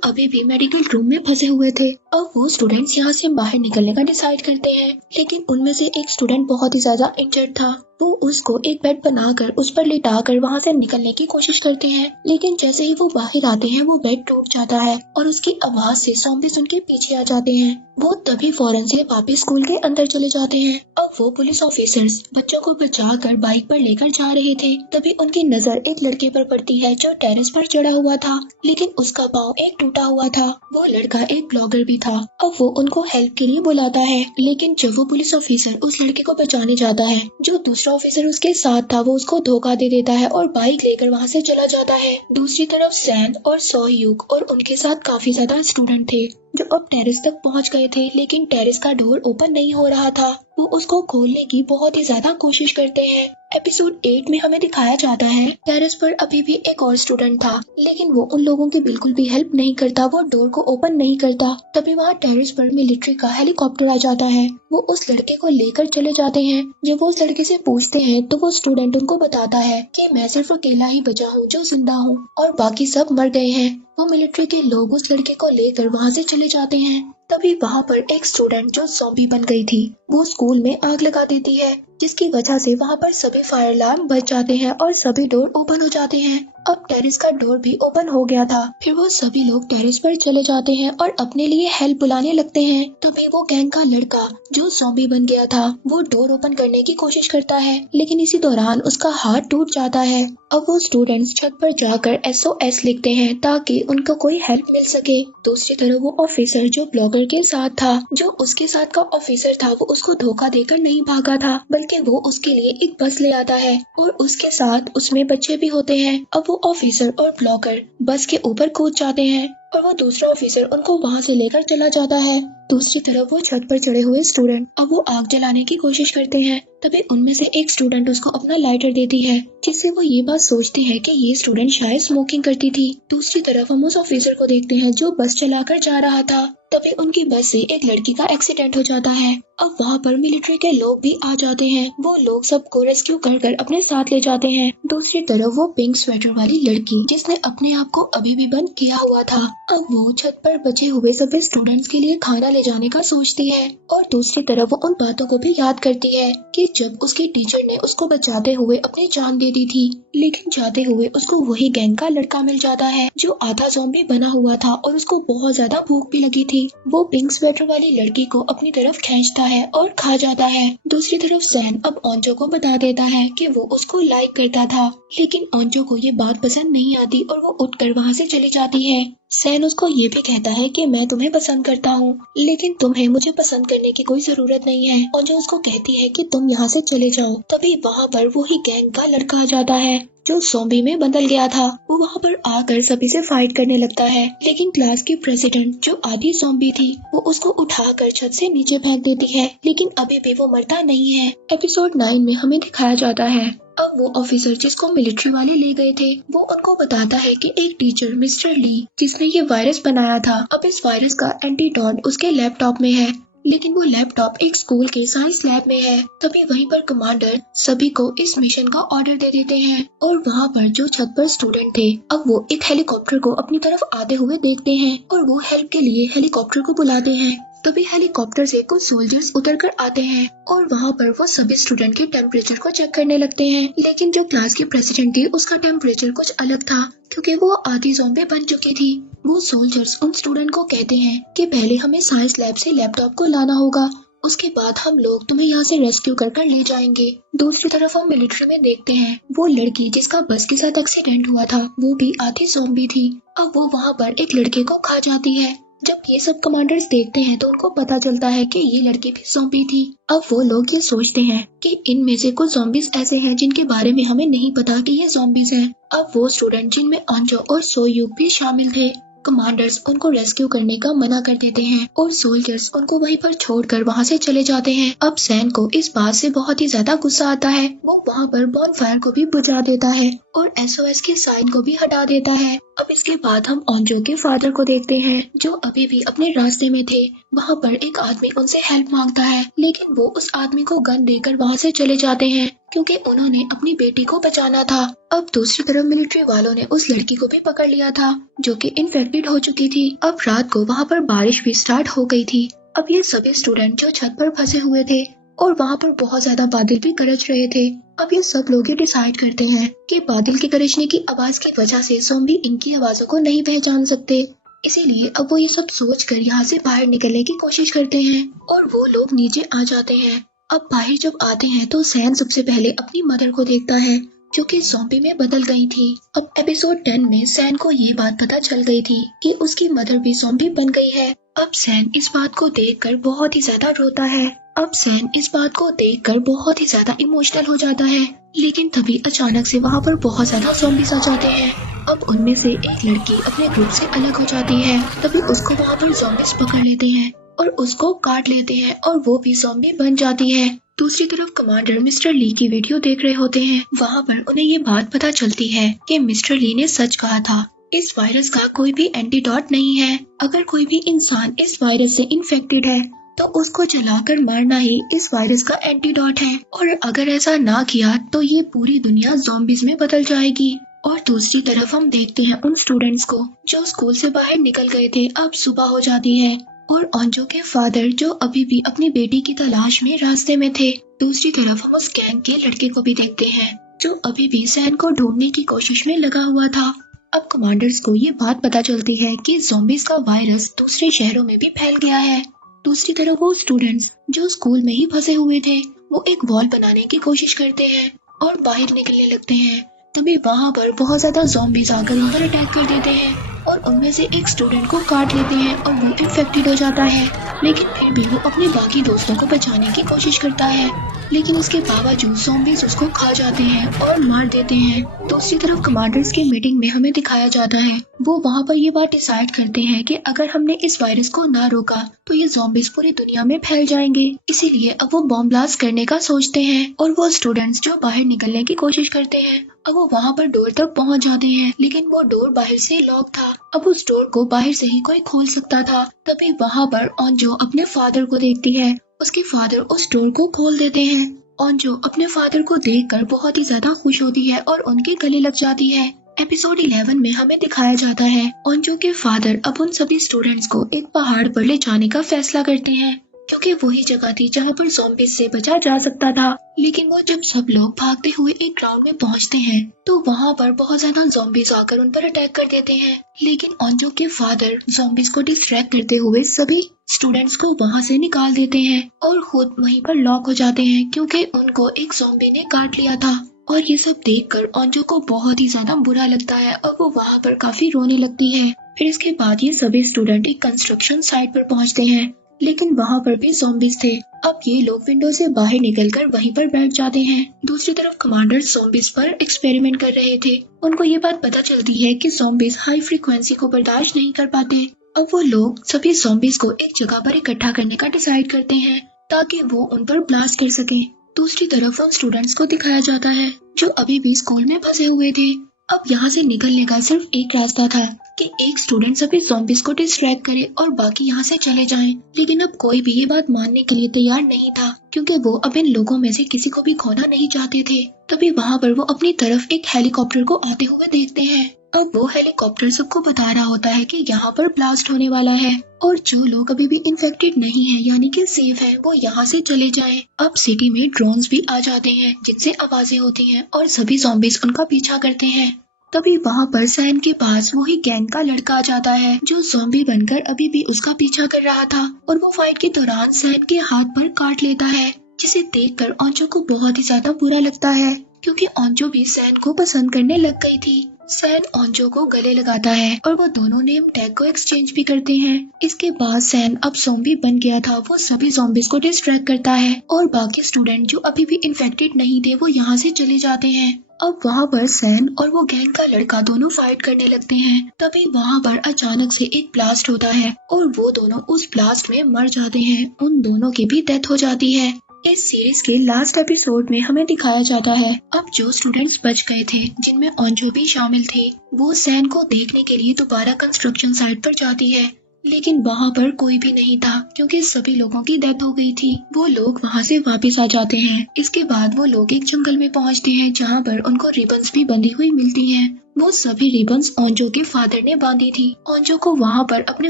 अभी भी मेडिकल रूम में फंसे हुए थे, अब वो स्टूडेंट्स यहाँ से बाहर निकलने का डिसाइड करते हैं, लेकिन उनमें से एक स्टूडेंट बहुत ही ज्यादा इंजर्ड था। वो उसको एक बेड बनाकर उस पर लिटाकर वहाँ से निकलने की कोशिश करते हैं, लेकिन जैसे ही वो बाहर आते हैं वो बेड टूट जाता है और उसकी आवाज से ज़ॉम्बीज़ उनके पीछे आ जाते हैं। वो तभी फौरन से वापस स्कूल के अंदर चले जाते हैं। अब वो पुलिस ऑफिसर्स बच्चों को बचाकर बाइक पर लेकर जा रहे थे, तभी उनकी नजर एक लड़के पर पड़ती है जो टेरेस पर चढ़ा हुआ था, लेकिन उसका पाँव एक टूटा हुआ था। वो लड़का एक ब्लॉगर भी था। अब वो उनको हेल्प के लिए बुलाता है, लेकिन जब वो पुलिस ऑफिसर उस लड़के को बचाने जाता है, जो दूसरा ऑफिसर उसके साथ था वो उसको धोखा दे देता है और बाइक लेकर वहाँ से चला जाता है। दूसरी तरफ सैन और सोहयुक और उनके साथ काफी ज्यादा स्टूडेंट थे जो अब टेरेस तक पहुंच गए थे, लेकिन टेरेस का डोर ओपन नहीं हो रहा था। वो उसको खोलने की बहुत ही ज्यादा कोशिश करते हैं। एपिसोड 8 में हमें दिखाया जाता है टेरेस पर अभी भी एक और स्टूडेंट था, लेकिन वो उन लोगों की बिल्कुल भी हेल्प नहीं करता, वो डोर को ओपन नहीं करता। तभी वहाँ टेरेस पर मिलिट्री का हेलीकॉप्टर आ जाता है। वो उस लड़के को लेकर चले जाते हैं। जब वो उस लड़के से पूछते हैं तो वो स्टूडेंट उनको बताता है कि मैं सिर्फ अकेला ही बचा हूँ जो जिंदा हूँ और बाकी सब मर गए हैं। वो मिलिट्री के लोग उस लड़के को लेकर वहाँ से चले जाते हैं। तभी वहाँ पर एक स्टूडेंट जो ज़ॉम्बी बन गई थी वो स्कूल में आग लगा देती है, जिसकी वजह से वहाँ पर सभी फायर अलार्म बज जाते हैं और सभी डोर ओपन हो जाते हैं। अब टेरेस का डोर भी ओपन हो गया था। फिर वो सभी लोग टेरेस पर चले जाते हैं और अपने लिए हेल्प बुलाने लगते हैं। तभी वो गैंग का लड़का जो ज़ॉम्बी बन गया था वो डोर ओपन करने की कोशिश करता है, लेकिन इसी दौरान उसका हाथ टूट जाता है। अब वो स्टूडेंट्स छत पर जाकर SOS लिखते हैं ताकि उनको कोई हेल्प मिल सके। दूसरी तरफ वो ऑफिसर जो ब्लॉगर के साथ था, जो उसके साथ का ऑफिसर था, वो उसको धोखा देकर नहीं भागा था, बल्कि वो उसके लिए एक बस ले आता है और उसके साथ उसमें बच्चे भी होते हैं। अब वो ऑफिसर और ब्लॉगर बस के ऊपर कूद जाते हैं और वो दूसरा ऑफिसर उनको वहाँ से लेकर चला जाता है। दूसरी तरफ वो छत पर चढ़े हुए स्टूडेंट अब वो आग जलाने की कोशिश करते हैं। तभी उनमें से एक स्टूडेंट उसको अपना लाइटर देती है, जिससे वो ये बात सोचते हैं कि ये स्टूडेंट शायद स्मोकिंग करती थी। दूसरी तरफ हम उस ऑफिसर को देखते हैं जो बस चलाकर जा रहा था। तभी उनकी बस से एक लड़की का एक्सीडेंट हो जाता है। अब वहाँ पर मिलिट्री के लोग भी आ जाते हैं। वो लोग सबको रेस्क्यू कर अपने साथ ले जाते हैं। दूसरी तरफ वो पिंक स्वेटर वाली लड़की जिसने अपने आप को अभी भी बंद किया हुआ था, अब वो छत पर बचे हुए सभी स्टूडेंट्स के लिए खाना ले जाने का सोचती है और दूसरी तरफ वो उन बातों को भी याद करती है कि जब उसके टीचर ने उसको बचाते हुए अपनी जान दे दी थी, लेकिन जाते हुए उसको वही गैंग का लड़का मिल जाता है जो आधा ज़ॉम्बी बना हुआ था और उसको बहुत ज्यादा भूख भी लगी थी। वो पिंक स्वेटर वाली लड़की को अपनी तरफ खींचता है और खा जाता है। दूसरी तरफ सैन अब ओंजो को बता देता है कि वो उसको लाइक करता था, लेकिन ओंजो को ये बात पसंद नहीं आती और वो उठकर वहाँ से चली जाती है। सैन उसको ये भी कहता है कि मैं तुम्हें पसंद करता हूँ, लेकिन तुम्हें मुझे पसंद करने की कोई जरूरत नहीं है। ओंजो उसको कहती है कि तुम यहाँ से चले जाओ। तभी वहाँ पर वही गैंग का लड़का आ जाता है जो ज़ॉम्बी में बदल गया था। वो वहाँ पर आकर सभी से फाइट करने लगता है, लेकिन क्लास की प्रेसिडेंट जो आधी ज़ॉम्बी थी वो उसको उठाकर छत से नीचे फेंक देती है, लेकिन अभी भी वो मरता नहीं है। एपिसोड 9 में हमें दिखाया जाता है अब वो ऑफिसर जिसको मिलिट्री वाले ले गए थे वो उनको बताता है कि एक टीचर मिस्टर ली जिसने ये वायरस बनाया था, अब इस वायरस का एंटीडोट उसके लैपटॉप में है, लेकिन वो लैपटॉप एक स्कूल के साइंस लैब में है। तभी वहीं पर कमांडर सभी को इस मिशन का ऑर्डर दे देते हैं और वहाँ पर जो छत पर स्टूडेंट थे अब वो एक हेलीकॉप्टर को अपनी तरफ आते हुए देखते हैं और वो हेल्प के लिए हेलीकॉप्टर को बुलाते हैं। तभी हेलीकॉप्टर से कुछ सोल्जर्स उतर कर आते हैं और वहाँ पर वो सभी स्टूडेंट के टेम्परेचर को चेक करने लगते हैं, लेकिन जो क्लास की प्रेसिडेंट थी उसका टेम्परेचर कुछ अलग था क्योंकि वो आधी ज़ॉम्बी बन चुकी थी। वो सोल्जर्स उन स्टूडेंट को कहते हैं कि पहले हमें साइंस लैब से लैपटॉप को लाना होगा, उसके बाद हम लोग तुम्हें यहाँ से रेस्क्यू कर कर ले जाएंगे। दूसरी तरफ हम मिलिट्री में देखते हैं वो लड़की जिसका बस के साथ एक्सीडेंट हुआ था वो भी आधी ज़ॉम्बी थी। अब वो वहाँ पर एक लड़के को खा जाती है। जब ये सब कमांडर्स देखते हैं तो उनको पता चलता है कि ये लड़की भी ज़ॉम्बी थी। अब वो लोग ये सोचते हैं कि इनमें से कुछ ज़ॉम्बीज ऐसे हैं जिनके बारे में हमें नहीं पता कि ये ज़ॉम्बीज हैं। अब वो स्टूडेंट जिनमें अंजो और सोयूक भी शामिल थे, कमांडर्स उनको रेस्क्यू करने का मना कर देते हैं और सोल्जर्स उनको वहीं पर छोड़कर वहां से चले जाते हैं। अब सैन को इस बात से बहुत ही ज्यादा गुस्सा आता है, वो वहां पर बॉनफायर को भी बुझा देता है और एसओएस के साइन को भी हटा देता है। अब इसके बाद हम अंजो के फादर को देखते हैं जो अभी भी अपने रास्ते में थे। वहाँ पर एक आदमी उनसे हेल्प मांगता है लेकिन वो उस आदमी को गन देकर वहाँ से चले जाते हैं क्योंकि उन्होंने अपनी बेटी को बचाना था। अब दूसरी तरफ मिलिट्री वालों ने उस लड़की को भी पकड़ लिया था जो कि इन्फेक्टेड हो चुकी थी। अब रात को वहाँ पर बारिश भी स्टार्ट हो गई थी। अब ये सभी स्टूडेंट जो छत पर फंसे हुए थे और वहाँ पर बहुत ज्यादा बादल भी गरज रहे थे। अब ये सब लोग ये डिसाइड करते हैं कि बादल के गरजने की आवाज की वजह से ज़ॉम्बी इनकी आवाजों को नहीं पहचान सकते, इसीलिए अब वो ये सब सोचकर यहाँ से बाहर निकलने की कोशिश करते हैं और वो लोग नीचे आ जाते हैं। अब बाहर जब आते हैं तो सैन सबसे पहले अपनी मदर को देखता है जो कि ज़ॉम्बी में बदल गई थी। अब एपिसोड 10 में सैन को ये बात पता चल गई थी कि उसकी मदर भी ज़ॉम्बी बन गई है। अब सैन इस बात को देखकर बहुत ही ज्यादा रोता है। अब सैन इस बात को देखकर बहुत ही ज्यादा इमोशनल हो जाता है, लेकिन तभी अचानक से वहाँ पर बहुत ज्यादा ज़ॉम्बीज आ जाते हैं। अब उनमें से एक लड़की अपने ग्रुप से अलग हो जाती है, तभी उसको वहाँ पर ज़ॉम्बीज पकड़ लेते हैं और उसको काट लेते हैं और वो भी ज़ॉम्बी बन जाती है। दूसरी तरफ कमांडर मिस्टर ली की वीडियो देख रहे होते हैं। वहाँ पर उन्हें ये बात पता चलती है कि मिस्टर ली ने सच कहा था, इस वायरस का कोई भी एंटीडोट नहीं है। अगर कोई भी इंसान इस वायरस से इन्फेक्टेड है तो उसको जलाकर मारना ही इस वायरस का एंटीडोट है, और अगर ऐसा ना किया तो ये पूरी दुनिया ज़ॉम्बीज में बदल जाएगी। और दूसरी तरफ हम देखते हैं उन स्टूडेंट्स को जो स्कूल से बाहर निकल गए थे। अब सुबह हो जाती है और अंजू के फादर जो अभी भी अपनी बेटी की तलाश में रास्ते में थे। दूसरी तरफ हम उस गैंग के लड़के को भी देखते हैं जो अभी भी सैन को ढूंढने की कोशिश में लगा हुआ था। अब कमांडर्स को ये बात पता चलती है कि ज़ॉम्बीज का वायरस दूसरे शहरों में भी फैल गया है। दूसरी तरफ वो स्टूडेंट्स जो स्कूल में ही फंसे हुए थे वो एक वॉल बनाने की कोशिश करते हैं और बाहर निकलने लगते हैं। तभी वहाँ पर बहुत ज्यादा ज़ॉम्बीज आकर उन पर अटैक कर देते हैं और उनमें से एक स्टूडेंट को काट लेते हैं और वो इन्फेक्टेड हो जाता है, लेकिन फिर भी वो अपने बाकी दोस्तों को बचाने की कोशिश करता है, लेकिन उसके बावजूद ज़ॉम्बीज उसको खा जाते हैं और मार देते हैं। दूसरी तरफ कमांडर्स की मीटिंग में हमें दिखाया जाता है वो वहाँ पर ये बात डिसाइड करते हैं कि अगर हमने इस वायरस को ना रोका तो ये ज़ॉम्बीज पूरी दुनिया में फैल जाएंगे, इसीलिए अब वो बॉम्ब ब्लास्ट करने का सोचते हैं। और वो स्टूडेंट्स जो बाहर निकलने की कोशिश करते हैं अब वो वहाँ पर डोर तक पहुँच जाते हैं, लेकिन वो डोर बाहर से लॉक था। अब उस डोर को बाहर से ही कोई खोल सकता था। तभी वहाँ पर अंजू अपने फादर को देखती है, उसके फादर उस डोर को खोल देते हैं। अंजू अपने फादर को देखकर बहुत ही ज्यादा खुश होती है और उनके गले लग जाती है। एपिसोड 11 में हमें दिखाया जाता है अंजू के फादर अब उन सभी स्टूडेंट्स को एक पहाड़ पर ले जाने का फैसला करते हैं क्योंकि वही जगह थी जहाँ पर ज़ॉम्बीज से बचा जा सकता था। लेकिन वो जब सब लोग भागते हुए एक ग्राउंड में पहुँचते हैं तो वहाँ पर बहुत ज्यादा ज़ॉम्बीज आकर उन पर अटैक कर देते हैं, लेकिन अंजू के फादर ज़ॉम्बीज को डिस्ट्रैक्ट करते हुए सभी स्टूडेंट्स को वहाँ से निकाल देते हैं और खुद वहीं पर लॉक हो जाते हैं क्योंकि उनको एक ज़ॉम्बी ने काट लिया था। और ये सब देखकर अंजू को बहुत ही ज्यादा बुरा लगता है और वो वहाँ पर काफी रोने लगती है। फिर इसके बाद ये सभी स्टूडेंट एक कंस्ट्रक्शन साइट पर पहुँचते हैं, लेकिन वहाँ पर भी ज़ॉम्बीज थे। अब ये लोग विंडो से बाहर निकलकर वहीं पर बैठ जाते हैं। दूसरी तरफ कमांडर ज़ॉम्बीज पर एक्सपेरिमेंट कर रहे थे। उनको ये बात पता चलती है कि ज़ॉम्बीज हाई फ्रीक्वेंसी को बर्दाश्त नहीं कर पाते। अब वो लोग सभी ज़ॉम्बीज को एक जगह पर इकट्ठा करने का डिसाइड करते हैं ताकि वो उन पर ब्लास्ट कर सकें। दूसरी तरफ उन स्टूडेंट्स को दिखाया जाता है जो अभी भी स्कूल में फंसे हुए थे। अब यहाँ से निकलने का सिर्फ एक रास्ता था कि एक स्टूडेंट सभी ज़ॉम्बीज़ को डिस्ट्रैक्ट करे और बाकी यहाँ से चले जाएं। लेकिन अब कोई भी ये बात मानने के लिए तैयार नहीं था, क्योंकि वो अब इन लोगों में से किसी को भी खोना नहीं चाहते थे। तभी वहाँ पर वो अपनी तरफ एक हेलीकॉप्टर को आते हुए देखते हैं। अब वो हेलीकॉप्टर सबको बता रहा होता है कि यहाँ पर ब्लास्ट होने वाला है और जो लोग अभी भी इन्फेक्टेड नहीं है यानी कि सेफ है वो यहाँ से चले जाएं। अब सिटी में ड्रोन्स भी आ जाते हैं जिनसे आवाजें होती हैं और सभी ज़ॉम्बीज़ उनका पीछा करते हैं। तभी वहाँ पर सैन के पास वही गैंग का लड़का आ जाता है जो ज़ॉम्बी बनकर अभी भी उसका पीछा कर रहा था और वो फाइट के दौरान सैन के हाथ पर काट लेता है, जिसे देखकर ओंजो को बहुत ही ज्यादा बुरा लगता है क्योंकि ओंजो भी सैन को पसंद करने लग गई थी। सैन ओंजो को गले लगाता है और वो दोनों नेम टैग को एक्सचेंज भी करते हैं। इसके बाद सैन अब ज़ॉम्बी बन गया था, वो सभी ज़ॉम्बीज़ को डिस्ट्रैक्ट करता है और बाकी स्टूडेंट जो अभी भी इन्फेक्टेड नहीं थे वो यहाँ से चले जाते हैं। अब वहाँ पर सैन और वो गैंग का लड़का दोनों फाइट करने लगते हैं। तभी वहाँ पर अचानक से एक ब्लास्ट होता है और वो दोनों उस ब्लास्ट में मर जाते हैं। उन दोनों की भी डेथ हो जाती है। इस सीरीज के लास्ट एपिसोड में हमें दिखाया जाता है अब जो स्टूडेंट्स बच गए थे जिनमें ओंजो भी शामिल थे, वो सैन को देखने के लिए दोबारा कंस्ट्रक्शन साइट पर जाती है, लेकिन वहाँ पर कोई भी नहीं था क्योंकि सभी लोगों की डेथ हो गई थी। वो लोग वहाँ से वापस आ जाते हैं। इसके बाद वो लोग एक जंगल में पहुँचते हैं जहाँ पर उनको रिबन्स भी बंधी हुई मिलती हैं। वो सभी रिबन्स ओंजो के फादर ने बांधी थी। ओंजो को वहाँ पर अपने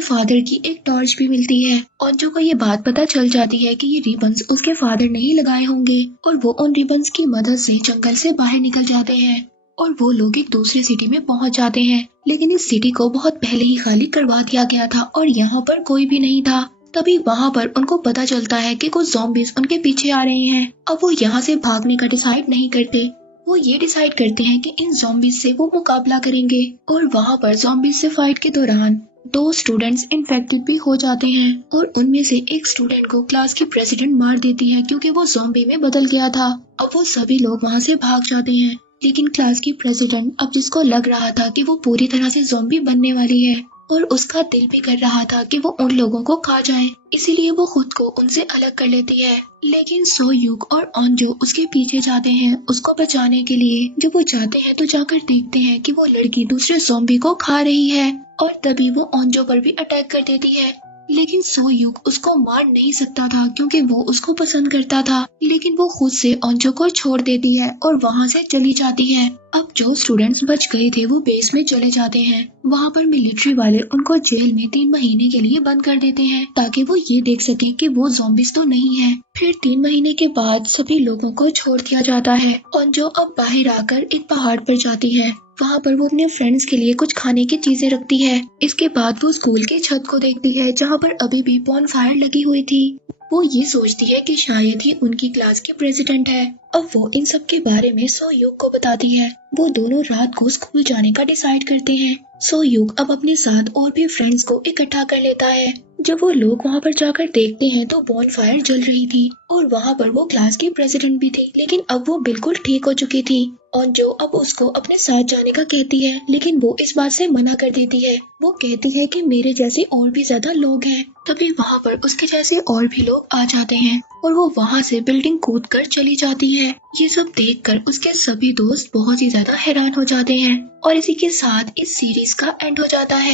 फादर की एक टॉर्च भी मिलती है। ओंजो को ये बात पता चल जाती है कि ये रिबन्स उसके फादर ने ही लगाए होंगे और वो उन रिबन्स की मदद से जंगल से बाहर निकल जाते हैं और वो लोग एक दूसरी सिटी में पहुंच जाते हैं। लेकिन इस सिटी को बहुत पहले ही खाली करवा दिया गया था और यहाँ पर कोई भी नहीं था। तभी वहाँ पर उनको पता चलता है कि कुछ ज़ॉम्बीज़ उनके पीछे आ रहे हैं। अब वो यहाँ से भागने का डिसाइड नहीं करते, वो ये डिसाइड करते हैं कि इन ज़ॉम्बीज़ से वो मुकाबला करेंगे। और वहाँ पर ज़ॉम्बीज़ से फाइट के दौरान 2 स्टूडेंट्स इन्फेक्टेड भी हो जाते हैं और उनमें से एक स्टूडेंट को क्लास की प्रेसिडेंट मार देती है क्योंकि वो ज़ॉम्बी में बदल गया था। अब वो सभी लोग वहाँ से भाग जाते हैं, लेकिन क्लास की प्रेसिडेंट अब जिसको लग रहा था कि वो पूरी तरह से ज़ॉम्बी बनने वाली है और उसका दिल भी कर रहा था कि वो उन लोगों को खा जाए, इसीलिए वो खुद को उनसे अलग कर लेती है। लेकिन सो युग और ओंजो उसके पीछे जाते हैं उसको बचाने के लिए। जब वो जाते हैं तो जाकर देखते हैं कि वो लड़की दूसरे ज़ॉम्बी को खा रही है और तभी वो ओंजो पर भी अटैक कर देती है। लेकिन सो युग उसको मार नहीं सकता था क्योंकि वो उसको पसंद करता था, लेकिन वो खुद से ओंजो को छोड़ देती है और वहाँ से चली जाती है। अब जो स्टूडेंट्स बच गए थे वो बेस में चले जाते हैं। वहाँ पर मिलिट्री वाले उनको जेल में 3 महीने के लिए बंद कर देते हैं ताकि वो ये देख सकें कि वो ज़ॉम्बीज़ तो नहीं है। फिर 3 महीने के बाद सभी लोगों को छोड़ दिया जाता है। ओंजो अब बाहर आकर एक पहाड़ पर जाती है। वहाँ पर वो अपने फ्रेंड्स के लिए कुछ खाने की चीजें रखती है। इसके बाद वो स्कूल की छत को देखती है जहाँ पर अभी भी बॉनफायर लगी हुई थी। वो ये सोचती है कि शायद ही उनकी क्लास की प्रेसिडेंट है। अब वो इन सब के बारे में सो युग को बताती है। वो दोनों रात को स्कूल जाने का डिसाइड करते हैं। सो युग अब अपने साथ और भी फ्रेंड्स को इकट्ठा कर लेता है। जब वो लोग वहाँ पर जाकर देखते हैं तो बॉनफायर जल रही थी और वहाँ पर वो क्लास की प्रेसिडेंट भी थी, लेकिन अब वो बिल्कुल ठीक हो चुकी थी। ओंजो अब उसको अपने साथ जाने का कहती है, लेकिन वो इस बात से मना कर देती है। वो कहती है कि मेरे जैसे और भी ज्यादा लोग हैं। तभी वहाँ पर उसके जैसे और भी लोग आ जाते हैं और वो वहाँ से बिल्डिंग कूद कर चली जाती है। ये सब देखकर उसके सभी दोस्त बहुत ही ज्यादा हैरान हो जाते हैं और इसी के साथ इस सीरीज का एंड हो जाता है।